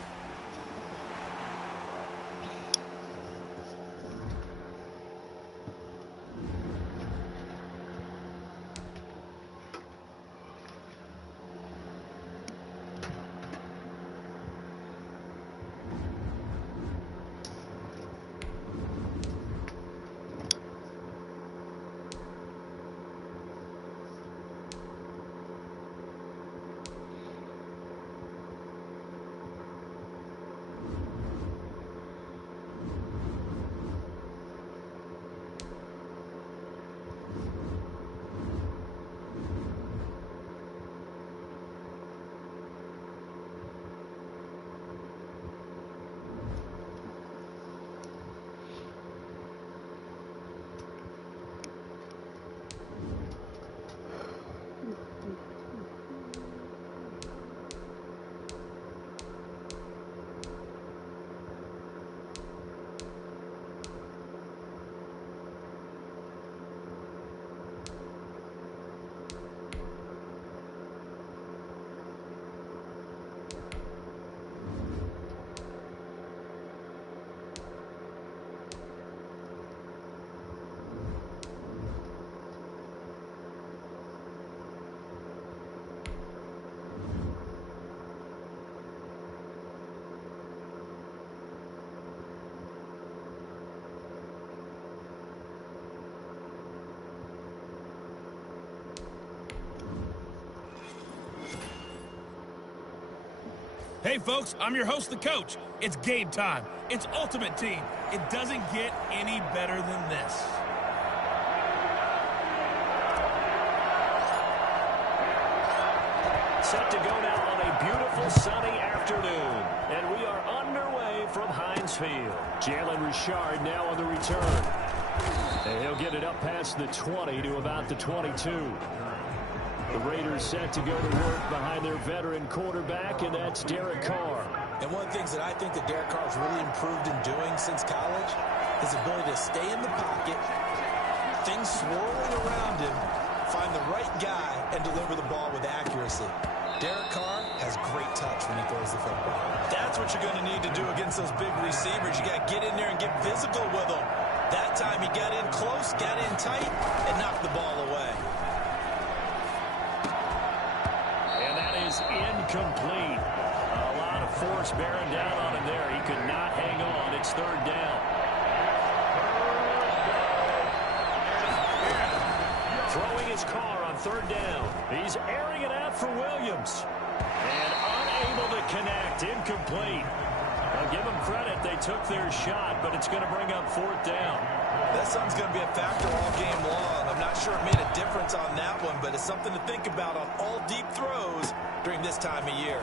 Hey, folks, I'm your host, the coach. It's game time. It's Ultimate Team. It doesn't get any better than this. Set to go now on a beautiful sunny afternoon. And we are underway from Heinz Field. Jalen Richard now on the return. And he'll get it up past the 20 to about the 22. The Raiders set to go to work behind their veteran quarterback, and that's Derek Carr. And one of the things that I think that Derek Carr has really improved in doing since college, his ability to stay in the pocket, things swirling around him, find the right guy, and deliver the ball with accuracy. Derek Carr has great touch when he throws the football. That's what you're going to need to do against those big receivers. You got to get in there and get physical with them. That time he got in close, got in tight, and knocked the ball away. And that is incomplete. A lot of force bearing down on him there. He could not hang on. It's third down. Throwing his car on third down. He's airing it out for Williams. And unable to connect. Incomplete. I'll give them credit. They took their shot, but it's going to bring up fourth down. That something's going to be a factor all game long. I'm not sure it made a difference on that one, but it's something to think about on all deep throws during this time of year.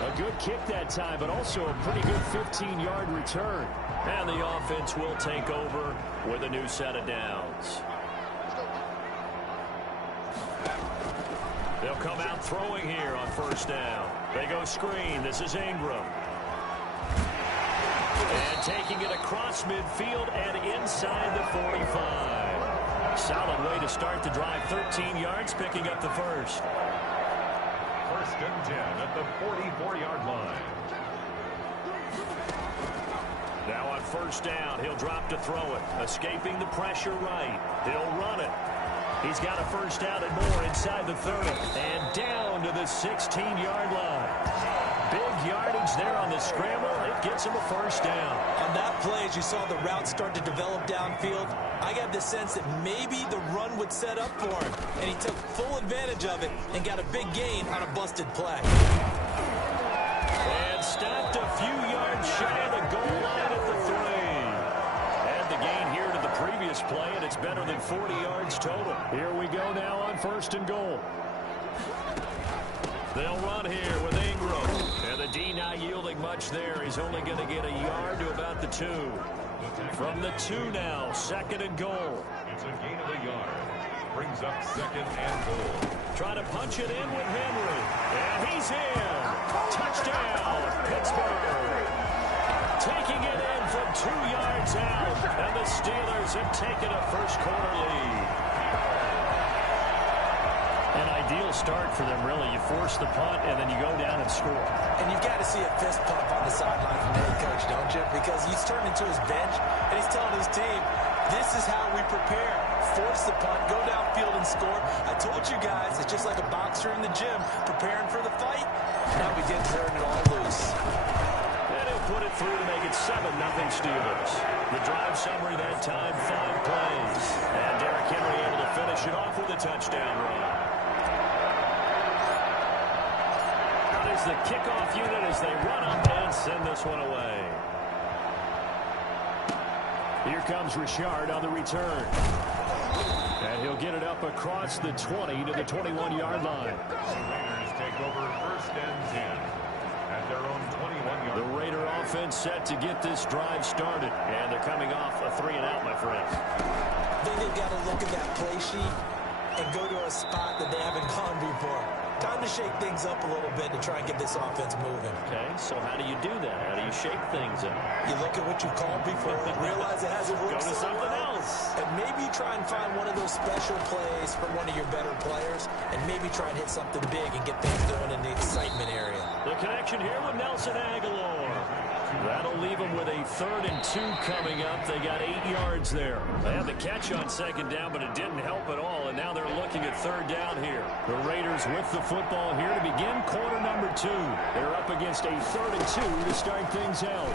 A good kick that time, but also a pretty good 15-yard return. And the offense will take over with a new set of downs. They'll come out throwing here on first down. They go screen. This is Ingram. And taking it across midfield and inside the 45. Solid way to start the drive. 13 yards, picking up the first. First and 10 at the 44-yard line. Now on first down, he'll drop to throw it. Escaping the pressure right. He'll run it. He's got a first down and more inside the 30. And down to the 16-yard line. Big yardage there on the scramble. It gets him a first down. On that play, as you saw the route start to develop downfield, I got the sense that maybe the run would set up for him. And he took full advantage of it and got a big gain on a busted play. And stopped a few yards shy of the goal line at the 3. And the gain here to the previous play, and it's better than 40 yards total. Here we go now on first and goal. They'll run here with Ingram. And the D not yielding much there. He's only going to get a yard to about the 2. From the 2 now, second and goal. It's a gain of a yard. Brings up second and goal. Trying to punch it in with Henry. And he's in. Touchdown, Pittsburgh. Taking it in from 2 yards out. And the Steelers have taken a first quarter lead. An ideal start for them, really. You force the punt, and then you go down and score. And you've got to see a fist pump on the sideline from the head coach, don't you? Because he's turned into his bench, and he's telling his team, this is how we prepare. Force the punt, go downfield and score. I told you guys, it's just like a boxer in the gym, preparing for the fight. Now we get turn it all loose. And he'll put it through to make it 7-0 Steelers. The drive summary that time, 5 plays. And Derrick Henry able to finish it off with a touchdown run. Is the kickoff unit as they run up and send this one away. Here comes Richard on the return. And he'll get it up across the 20 to the 21-yard line. The Raiders take over first and 10 at their own 21-yard line. The Raider offense set to get this drive started. And they're coming off a 3-and-out, my friend. I think they've got to look at that play sheet and go to a spot that they haven't gone before. Time to shake things up a little bit to try and get this offense moving. Okay, so how do you do that? How do you shake things up? You look at what you called before, realize it hasn't worked Go to so something well, else. and maybe try and find one of those special plays from one of your better players, and maybe try and hit something big and get things going in the excitement area. The connection here with Nelson Aguilar. That'll leave them with a 3rd and 2 coming up. They got 8 yards there. They had the catch on second down, but it didn't help at all, and now they're looking at 3rd down here. The Raiders with the football here to begin quarter number 2. They're up against a 3rd and 2 to start things out.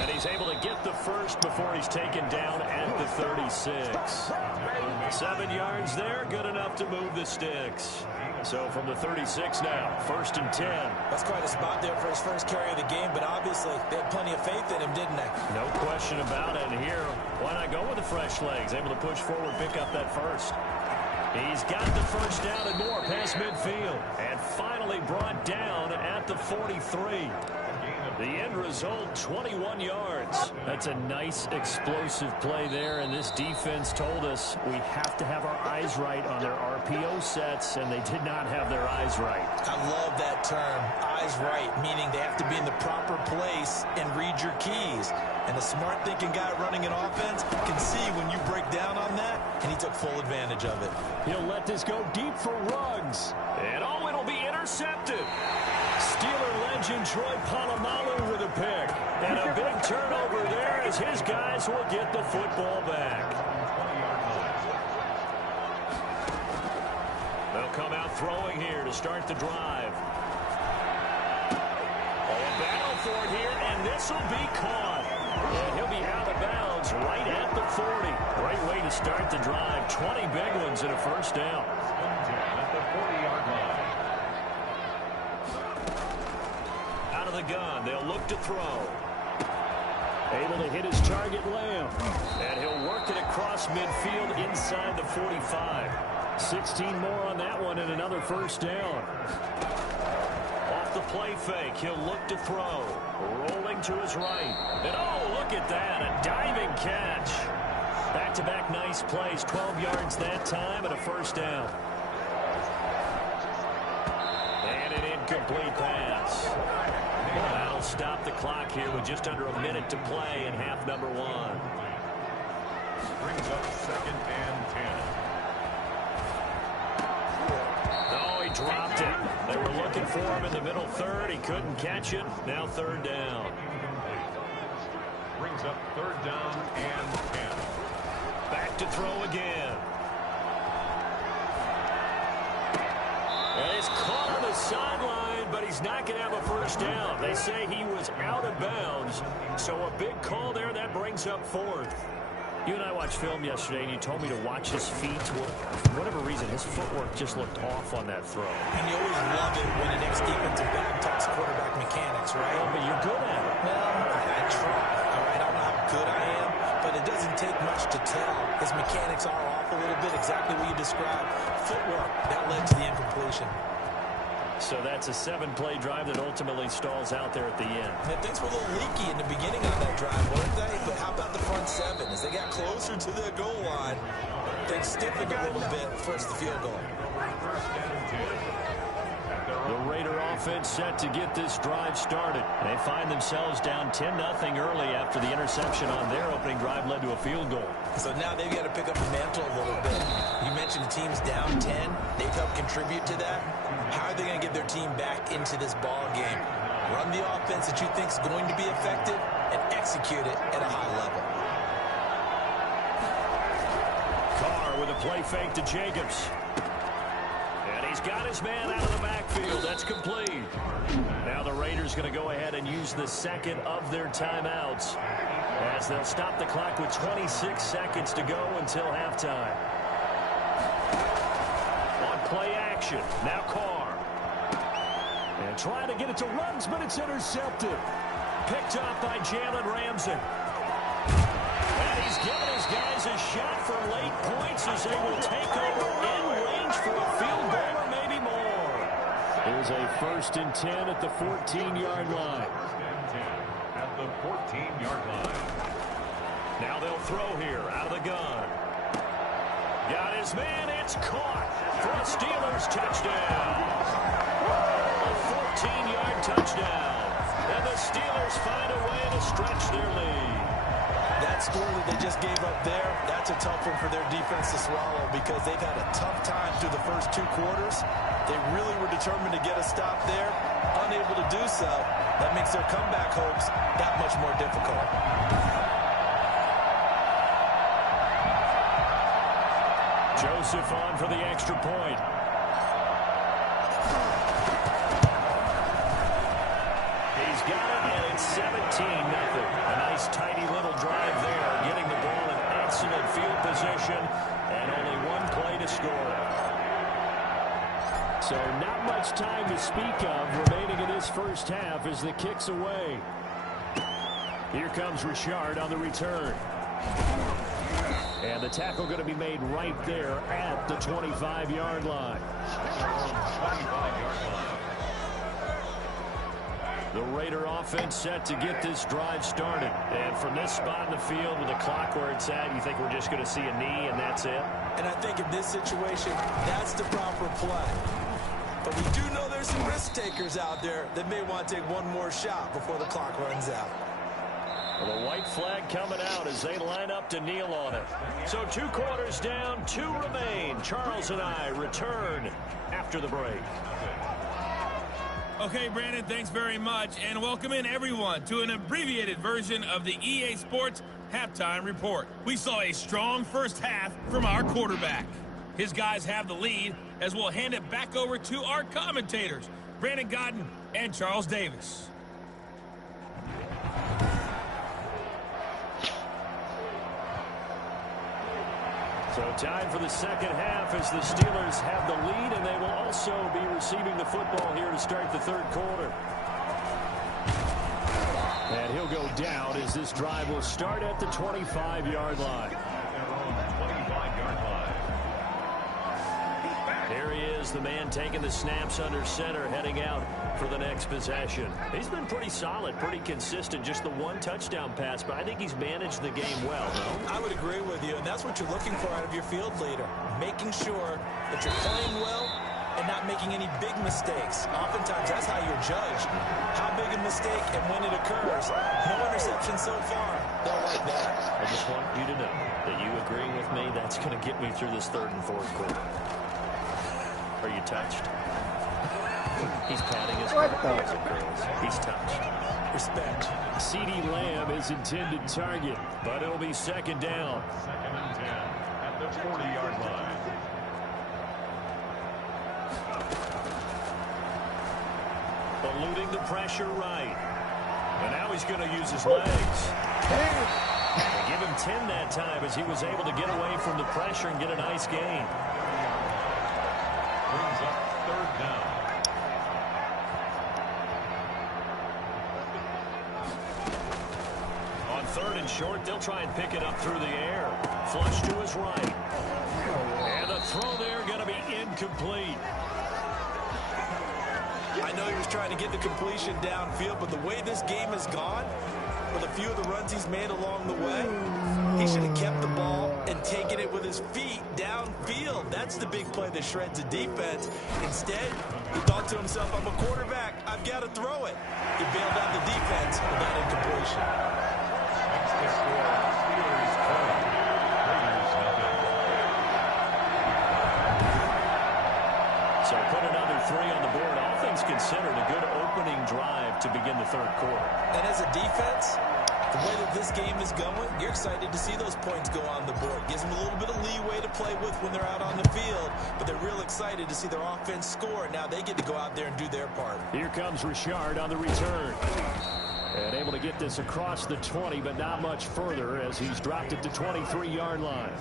And he's able to get the first before he's taken down at the 36. 7 yards there, good enough to move the sticks. So from the 36 now, 1st and 10. That's quite a spot there for his first carry of the game, but obviously they had plenty of faith in him, didn't they? No question about it. And here, why not go with the fresh legs? Able to push forward, pick up that first. He's got the first down and more past midfield. And finally brought down at the 43. The end result, 21 yards. That's a nice explosive play there, and this defense told us we have to have our eyes right on their RPO sets, and they did not have their eyes right. I love that term, eyes right, meaning they have to be in the proper place and read your keys. And a smart thinking guy running an offense can see when you break down on that, and he took full advantage of it. He'll let this go deep for Ruggs. And oh, it'll be intercepted. Steeler legend Troy Polamalu with a pick. And a big turnover there as his guys will get the football back. They'll come out throwing here to start the drive. A battle for it here, and this will be caught. And he'll be out of bounds right at the 40. Great way to start the drive. 20 big ones and a first down. At the 40-yard line. Out of the gun, they'll look to throw. Able to hit his target, Lamb. And he'll work it across midfield inside the 45. 16 more on that one and another first down. Off the play fake, he'll look to throw. Rolling to his right. And oh, look at that, a diving catch. Back-to-back nice plays, 12 yards that time and a first down. And an incomplete pass. That'll stop the clock here with just under a minute to play in half number 1. Brings up 2nd and 10. Oh, he dropped it. They were looking for him in the middle third. He couldn't catch it. Now 3rd down. Brings up 3rd down and 10. Back to throw again. And he's caught on the sideline, but he's not going to have a first down. They say he was out of bounds. So a big call there. That brings up 4th. You and I watched film yesterday, and you told me to watch his feet. For whatever reason, his footwork just looked off on that throw. And you always love it when an ex-defensive back talks quarterback mechanics, right? Oh, but you're good at it. Well, I try. All right, I don't know how good I am, but it doesn't take much to tell. His mechanics are off a little bit, exactly what you described. Footwork, that led to the incompletion. So that's a 7-play drive that ultimately stalls out there at the end. And things were a little leaky in the beginning on that drive, weren't they? But how about the front 7? As they got closer to the goal line, they stiffened a little bit, forced the field goal. The Raider offense set to get this drive started. They find themselves down 10-0 early after the interception on their opening drive led to a field goal. So now they've got to pick up the mantle a little bit. You mentioned the team's down 10. They've helped contribute to that. How are they going to get their team back into this ball game? Run the offense that you think is going to be effective and execute it at a high level. Carr with a play fake to Jacobs. And he's got his man out of the backfield. That's complete. Now the Raiders going to go ahead and use the second of their timeouts as they'll stop the clock with 26 seconds to go until halftime. On play action, now Carr. And trying to get it to Ruggs, but it's intercepted. Picked up by Jalen Ramsey. And he's giving his guys a shot for late points as they will take over in range for a field goal or maybe more. There's a 1st and 10 at the 14-yard line. At the 14-yard line. Now they'll throw here out of the gun. Got his man. It's caught for a Steelers touchdown. A 14-yard touchdown. And the Steelers find a way to stretch their lead. That score that they just gave up there, that's a tough one for their defense to swallow because they've had a tough time through the first 2 quarters. They really were determined to get a stop there, unable to do so. That makes their comeback hopes that much more difficult. Joseph on for the extra point. He's got it, and it's 17-0. A nice, tidy little drive there, getting the ball in excellent possession and only one play to score. So not much time to speak of remaining in this first half as the kick's away. Here comes Richard on the return. And the tackle going to be made right there at the 25-yard line. The Raider offense set to get this drive started. And from this spot in the field with the clock where it's at, you think we're just going to see a knee and that's it? And I think in this situation, that's the proper play. But we do know there's some risk takers out there that may want to take one more shot before the clock runs out. Well, the white flag coming out as they line up to kneel on it. So 2 quarters down, 2 remain. Charles and I return after the break. Okay, Brandon, thanks very much. And welcome in, everyone, to an abbreviated version of the EA Sports Halftime Report. We saw a strong first half from our quarterback. His guys have the lead as we'll hand it back over to our commentators, Brandon Godden and Charles Davis. So time for the second half as the Steelers have the lead, and they will also be receiving the football here to start the third quarter. And he'll go down as this drive will start at the 25-yard line. Here he is, the man taking the snaps under center, heading out for the next possession. He's been pretty solid, pretty consistent, just the one touchdown pass, but I think he's managed the game well, no? I would agree with you, and that's what you're looking for out of your field leader, making sure that you're playing well and not making any big mistakes. Oftentimes, that's how you're judged. How big a mistake and when it occurs. No interception so far. Don't like that. I just want you to know that you agreeing with me, that's going to get me through this third and fourth quarter. Are you touched? He's patting his heart. He's touched. Respect. CeeDee Lamb is intended target, but it'll be second down. 2nd and 10 at the 40-yard line. Eluding the pressure right. And now he's going to use his legs. They give him 10 that time as he was able to get away from the pressure and get a nice gain. Brings up 3rd down. On 3rd and short, they'll try and pick it up through the air. Flush to his right. And the throw there going to be incomplete. I know he was trying to get the completion downfield, but the way this game has gone, with a few of the runs he's made along the way, he should have kept the ball and taken it with his feet downfield. That's the big play that shreds the defense. Instead, he thought to himself, I'm a quarterback, I've got to throw it. He bailed out the defense with that incompletion. Makes the score Steelers 20, Raiders nothing. So put another 3 on the board. All things considered, a good opening drive to begin the third quarter. And as a defense, the way that this game is going, you're excited to see those points go on the board. Gives them a little bit of leeway to play with when they're out on the field, but they're real excited to see their offense score. Now they get to go out there and do their part. Here comes Richard on the return. And able to get this across the 20, but not much further as he's dropped it to 23-yard line.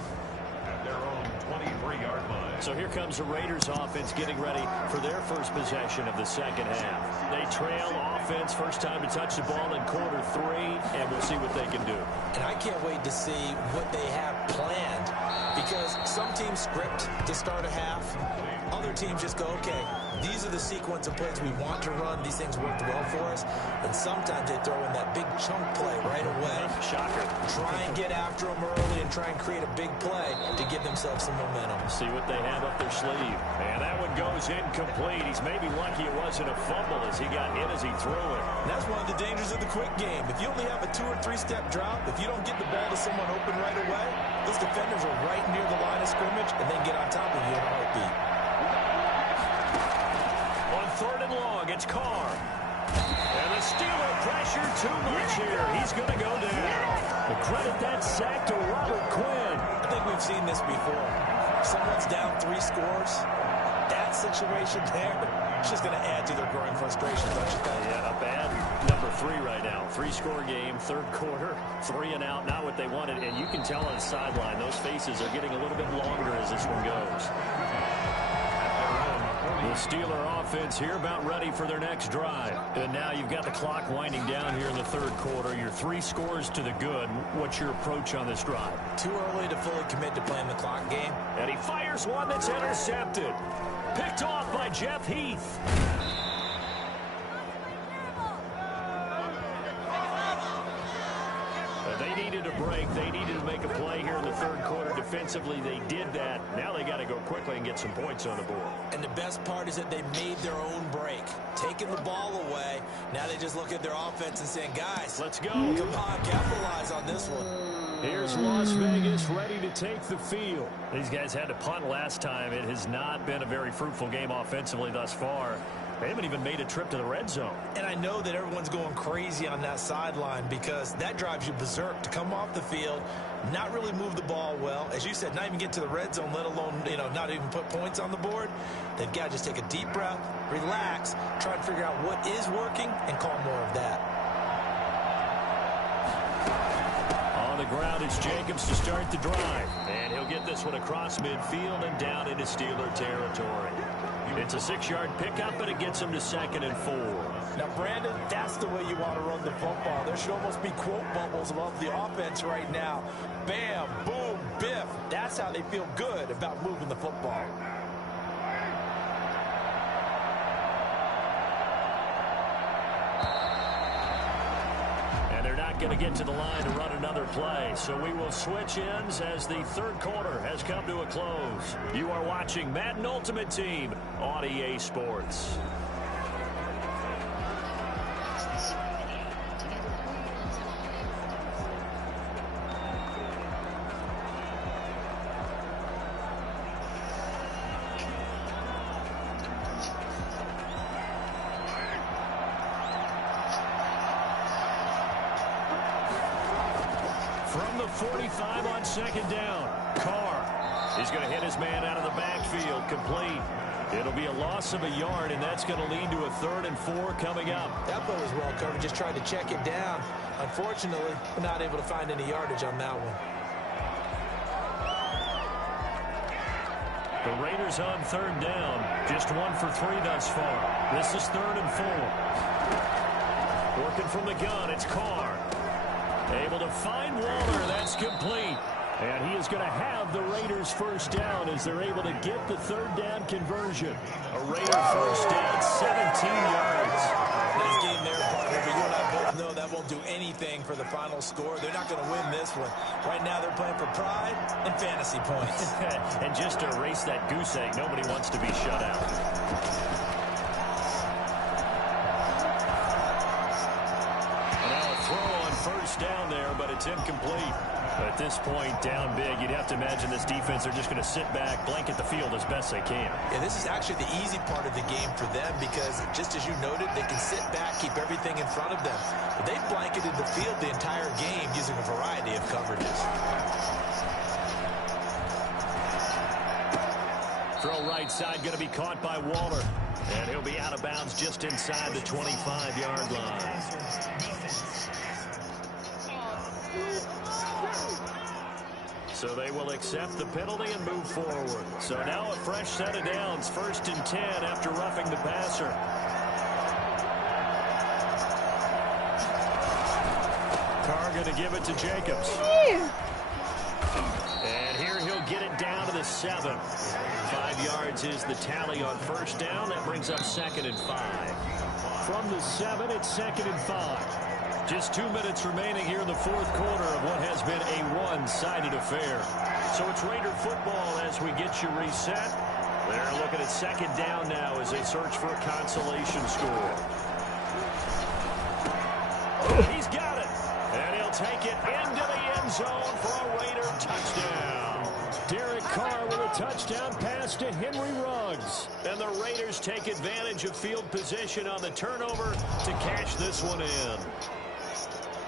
At their own 23-yard line. So here comes the Raiders offense getting ready for their first possession of the second half. They trail offense, first time to touch the ball in quarter 3, and we'll see what they can do. And I can't wait to see what they have planned, because some teams script to start a half. Other teams just go, okay, these are the sequence of plays we want to run. These things worked well for us. And sometimes they throw in that big chunk play right away. Shocker. Try and get after them early and try and create a big play to give themselves some momentum. See what they have up their sleeve. And that one goes incomplete. He's maybe lucky it wasn't a fumble as he got hit as he threw it. And that's one of the dangers of the quick game. If you only have a 2- or 3-step drop, if you don't get the ball to someone open right away, those defenders are right near the line of scrimmage and they get on top of you in a heartbeat. On 3rd and long, it's Carr. And the Steeler pressure too much here. He's going to go down. The credit that sack to Robert Quinn. I think we've seen this before. If someone's down 3 scores, that that situation there, it's just going to add to their growing frustration, don't you think? Yeah, up bad. Number 3 right now. 3-score game, third quarter, 3 and out, not what they wanted. And you can tell on the sideline, those faces are getting a little bit longer as this one goes. The Steeler offense here about ready for their next drive. And now you've got the clock winding down here in the third quarter. You're 3 scores to the good. What's your approach on this drive? Too early to fully commit to playing the clock game. And he fires one that's intercepted. Picked off by Jeff Heath. They needed a break. They needed to make a play here in the third quarter. Defensively, they did that. Now they got to go quickly and get some points on the board. And the best part is that they made their own break. Taking the ball away. Now they just look at their offense and saying, guys, let's go. Come on, capitalize on this one. Here's Las Vegas ready to take the field. These guys had to punt last time. It has not been a very fruitful game offensively thus far. They haven't even made a trip to the red zone. And I know that everyone's going crazy on that sideline because that drives you berserk to come off the field, not really move the ball well. As you said, not even get to the red zone, let alone, not even put points on the board. They've got to just take a deep breath, relax, try and figure out what is working, and call more of that. On the ground, it's Jacobs to start the drive. And he'll get this one across midfield and down into Steeler territory. It's a 6-yard pickup, and it gets him to 2nd and 4. Now, Brandon, that's the way you want to run the football. There should almost be quote bubbles above the offense right now. Bam, boom, biff. That's how they feel good about moving the football. Going to get to the line to run another play, so we will switch ends as the third quarter has come to a close. You are watching Madden Ultimate Team on EA Sports. From the 45 on 2nd down, Carr is going to hit his man out of the backfield, complete. It'll be a loss of a yard, and that's going to lead to a 3rd and 4 coming up. That play was well covered, just tried to check it down. Unfortunately, we're not able to find any yardage on that one. The Raiders on 3rd down, just 1 for 3 thus far. This is 3rd and 4. Working from the gun, it's Carr. Able to find Waller. That's complete. And he is going to have the Raiders first down as they're able to get the 3rd down conversion. A Raider first down, 17 yards. Nice game there, partner, but you and I both know that won't do anything for the final score. They're not going to win this one. Right now they're playing for pride and fantasy points. And just to erase that goose egg, nobody wants to be shut out. First down there, but it's incomplete. At this point, down big, you'd have to imagine this defense are just going to sit back, blanket the field as best they can. Yeah, this is actually the easy part of the game for them because, just as you noted, they can sit back, keep everything in front of them. But they've blanketed the field the entire game using a variety of coverages. Throw right side going to be caught by Waller. And he'll be out of bounds just inside the 25-yard line. So they will accept the penalty and move forward. So now a fresh set of downs, 1st and 10 after roughing the passer. Carr going to give it to Jacobs. And here he'll get it down to the 7. 5 yards is the tally on first down. That brings up 2nd and 5. From the 7, it's 2nd and 5. Just 2 minutes remaining here in the fourth quarter of what has been a one-sided affair. So it's Raider football as we get you reset. They're looking at 2nd down now as they search for a consolation score. He's got it. And he'll take it into the end zone for a Raider touchdown. Derek Carr with a touchdown pass to Henry Ruggs. And the Raiders take advantage of field position on the turnover to cash this one in.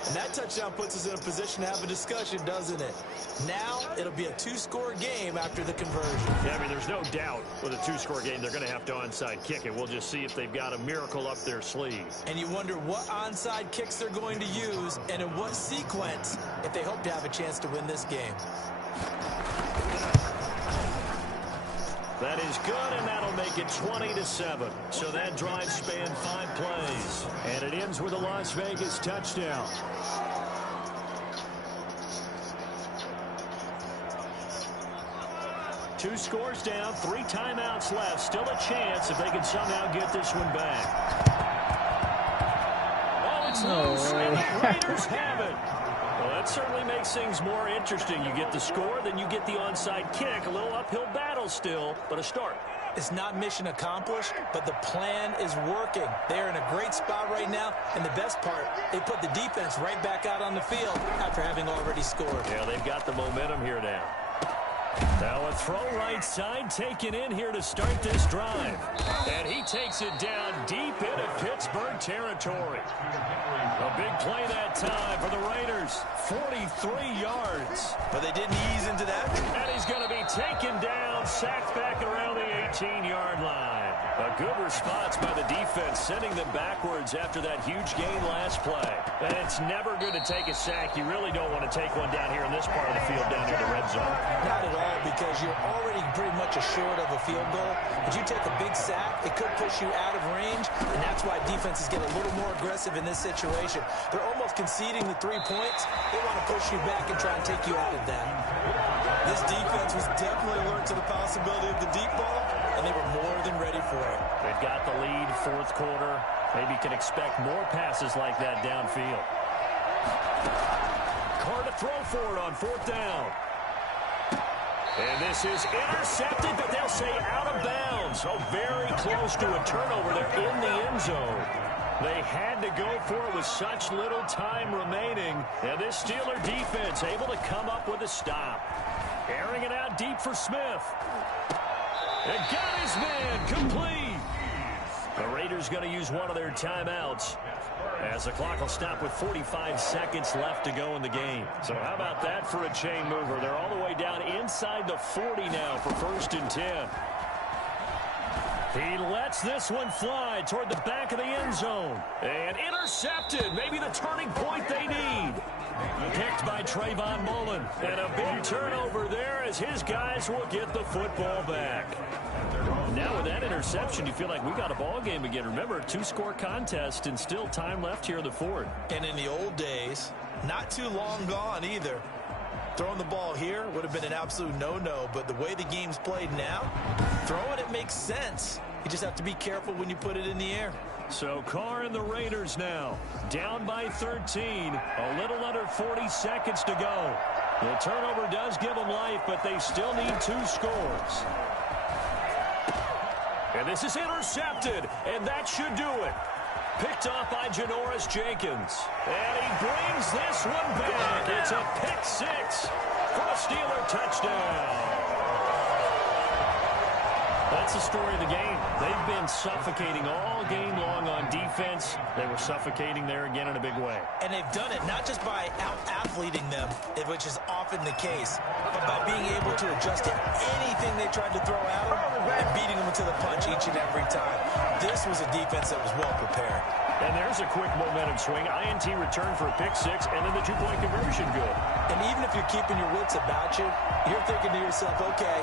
And that touchdown puts us in a position to have a discussion, doesn't it? Now it'll be a two-score game after the conversion. Yeah, I mean, there's no doubt with a two-score game they're going to have to onside kick it. We'll just see if they've got a miracle up their sleeve. And you wonder what onside kicks they're going to use and in what sequence if they hope to have a chance to win this game. That is good, and that'll make it 20-7. So that drive spanned 5 plays. And it ends with a Las Vegas touchdown. Two scores down, 3 timeouts left. Still a chance if they can somehow get this one back. Oh, it's loose, and the Raiders have it. Well, that certainly makes things more interesting. You get the score, then you get the onside kick. A little uphill battle still, but a start. It's not mission accomplished, but the plan is working. They're in a great spot right now, and the best part, they put the defense right back out on the field after having already scored. Yeah, they've got the momentum here now. Now a throw right side taken in here to start this drive. And he takes it down deep into Pittsburgh territory. A big play that time for the Raiders. 43 yards. But they didn't ease into that. And he's going to be taken down, sacked back around the 18-yard line. A good response by the defense, sending them backwards after that huge gain last play. And it's never good to take a sack. You really don't want to take one down here in this part of the field, down near the red zone. Not at all, because you're already pretty much assured of a field goal. If you take a big sack, it could push you out of range, and that's why defenses get a little more aggressive in this situation. They're almost conceding the 3 points. They want to push you back and try and take you out of that. This defense was definitely alert to the possibility of the deep ball, and they were more than ready for it. They've got the lead, fourth quarter. Maybe can expect more passes like that downfield. Carr to throw for it on 4th down. And this is intercepted, but they'll say out of bounds. So very close to a turnover there in the end zone. They had to go for it with such little time remaining. And this Steeler defense able to come up with a stop. Airing it out deep for Smith. And got his man complete. The Raiders going to use one of their timeouts as the clock will stop with 45 seconds left to go in the game. So how about that for a chain mover? They're all the way down inside the 40 now for 1st and 10. He lets this one fly toward the back of the end zone. And intercepted. Maybe the turning point they need. Picked by Trayvon Mullen. And a big turnover there as his guys will get the football back. Now with that interception, you feel like we got a ball game again. Remember, 2-score contest and still time left here in the 4th. And in the old days, not too long gone either. Throwing the ball here would have been an absolute no-no, but the way the game's played now, throwing it makes sense. You just have to be careful when you put it in the air. So Carr and the Raiders now down by 13. A little under 40 seconds to go. The turnover does give them life, but they still need 2 scores. And this is intercepted, and that should do it. Picked off by Janoris Jenkins. And he brings this one back. It's a pick 6 for a Steeler touchdown. That's the story of the game. They've been suffocating all game long on defense. They were suffocating there again in a big way. And they've done it not just by out-athleting them, which is often the case, but by being able to adjust to anything they tried to throw at them and beating them to the punch each and every time. This was a defense that was well prepared. And there's a quick momentum swing. INT return for a pick 6, and then the 2-point conversion good. And even if you're keeping your wits about you, you're thinking to yourself, okay,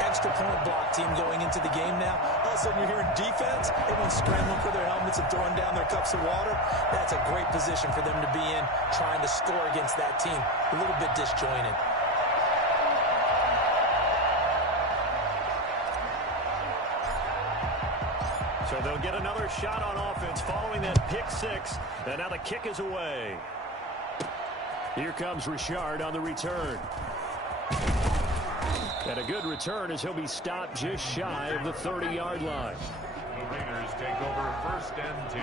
extra point block team going into the game now. All of a sudden you're hearing defense, everyone's scrambling for their helmets and throwing down their cups of water. That's a great position for them to be in, trying to score against that team. A little bit disjointed. So they'll get another shot on offense following that pick 6. And now the kick is away. Here comes Richard on the return. And a good return as he'll be stopped just shy of the 30-yard line. The Raiders take over 1st and 10.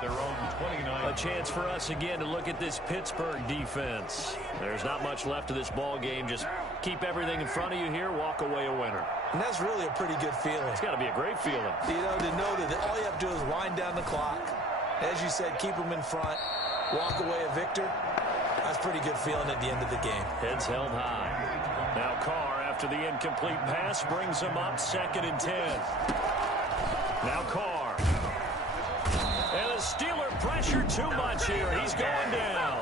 Their own 29. A chance for us again to look at this Pittsburgh defense. There's not much left of this ball game. Just keep everything in front of you here, walk away a winner. And that's really a pretty good feeling. It's got to be a great feeling. You know, to know that all you have to do is wind down the clock. As you said, keep them in front. walk away a victor, that's pretty good feeling at the end of the game. Heads held high. Now Carr, after the incomplete pass, brings him up 2nd and 10. Now Carr. And the Steeler pressure too much here. He's going down.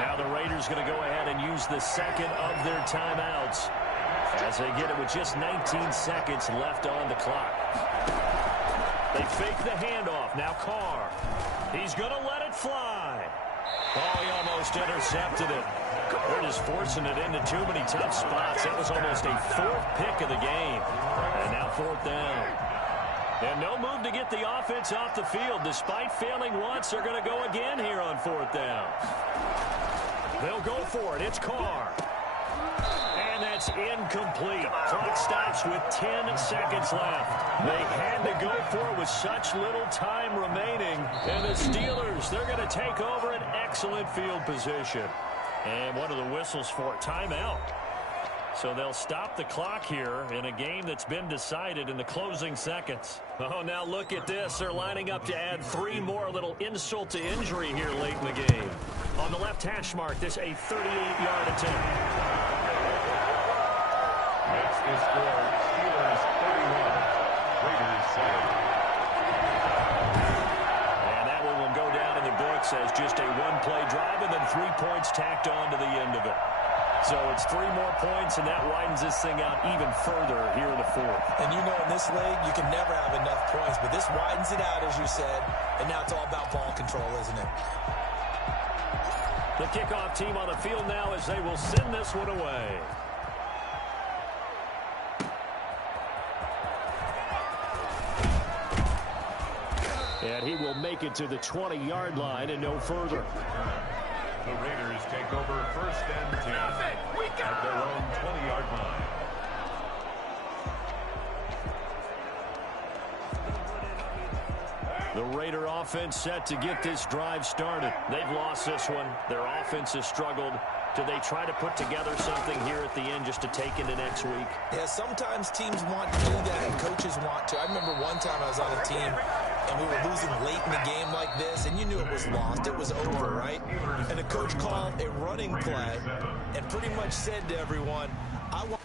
Now the Raiders going to go ahead and use the second of their timeouts as they get it with just 19 seconds left on the clock. They fake the handoff. Now Carr. He's going to let it fly. Oh, he almost intercepted it. They're just forcing it into too many tough spots. That was almost a 4th pick of the game. And now 4th down. And no move to get the offense off the field. Despite failing once, they're going to go again here on 4th down. They'll go for it. It's Carr. And that's incomplete. Clock stops with 10 seconds left. They had to go for it with such little time remaining. And the Steelers, they're going to take over an excellent field position. And what are the whistles for? Timeout. So they'll stop the clock here in a game that's been decided in the closing seconds. Oh, now look at this. They're lining up to add 3 more, a little insult to injury here late in the game. On the left hash mark, this a 38-yard attempt. Makes the score Steelers 31, Raiders 7. And that one will go down in the books as just a 1-play drive and then 3 points tacked on to the end of it. So it's 3 more points, and that widens this thing out even further here in the 4th. And you know in this league, you can never have enough points, but this widens it out, as you said, and now it's all about ball control, isn't it? The kickoff team on the field now as they will send this one away. And he will make it to the 20-yard line and no further. The Raiders take over 1st and 10 at their own 20-yard line. The Raider offense set to get this drive started. They've lost this one. Their offense has struggled. Do they try to put together something here at the end just to take into next week? Yeah, sometimes teams want to do that and coaches want to. I remember one time I was on a team and we were losing late in the game like this, and you knew it was lost. It was over, right? And the coach called a running play and pretty much said to everyone, I want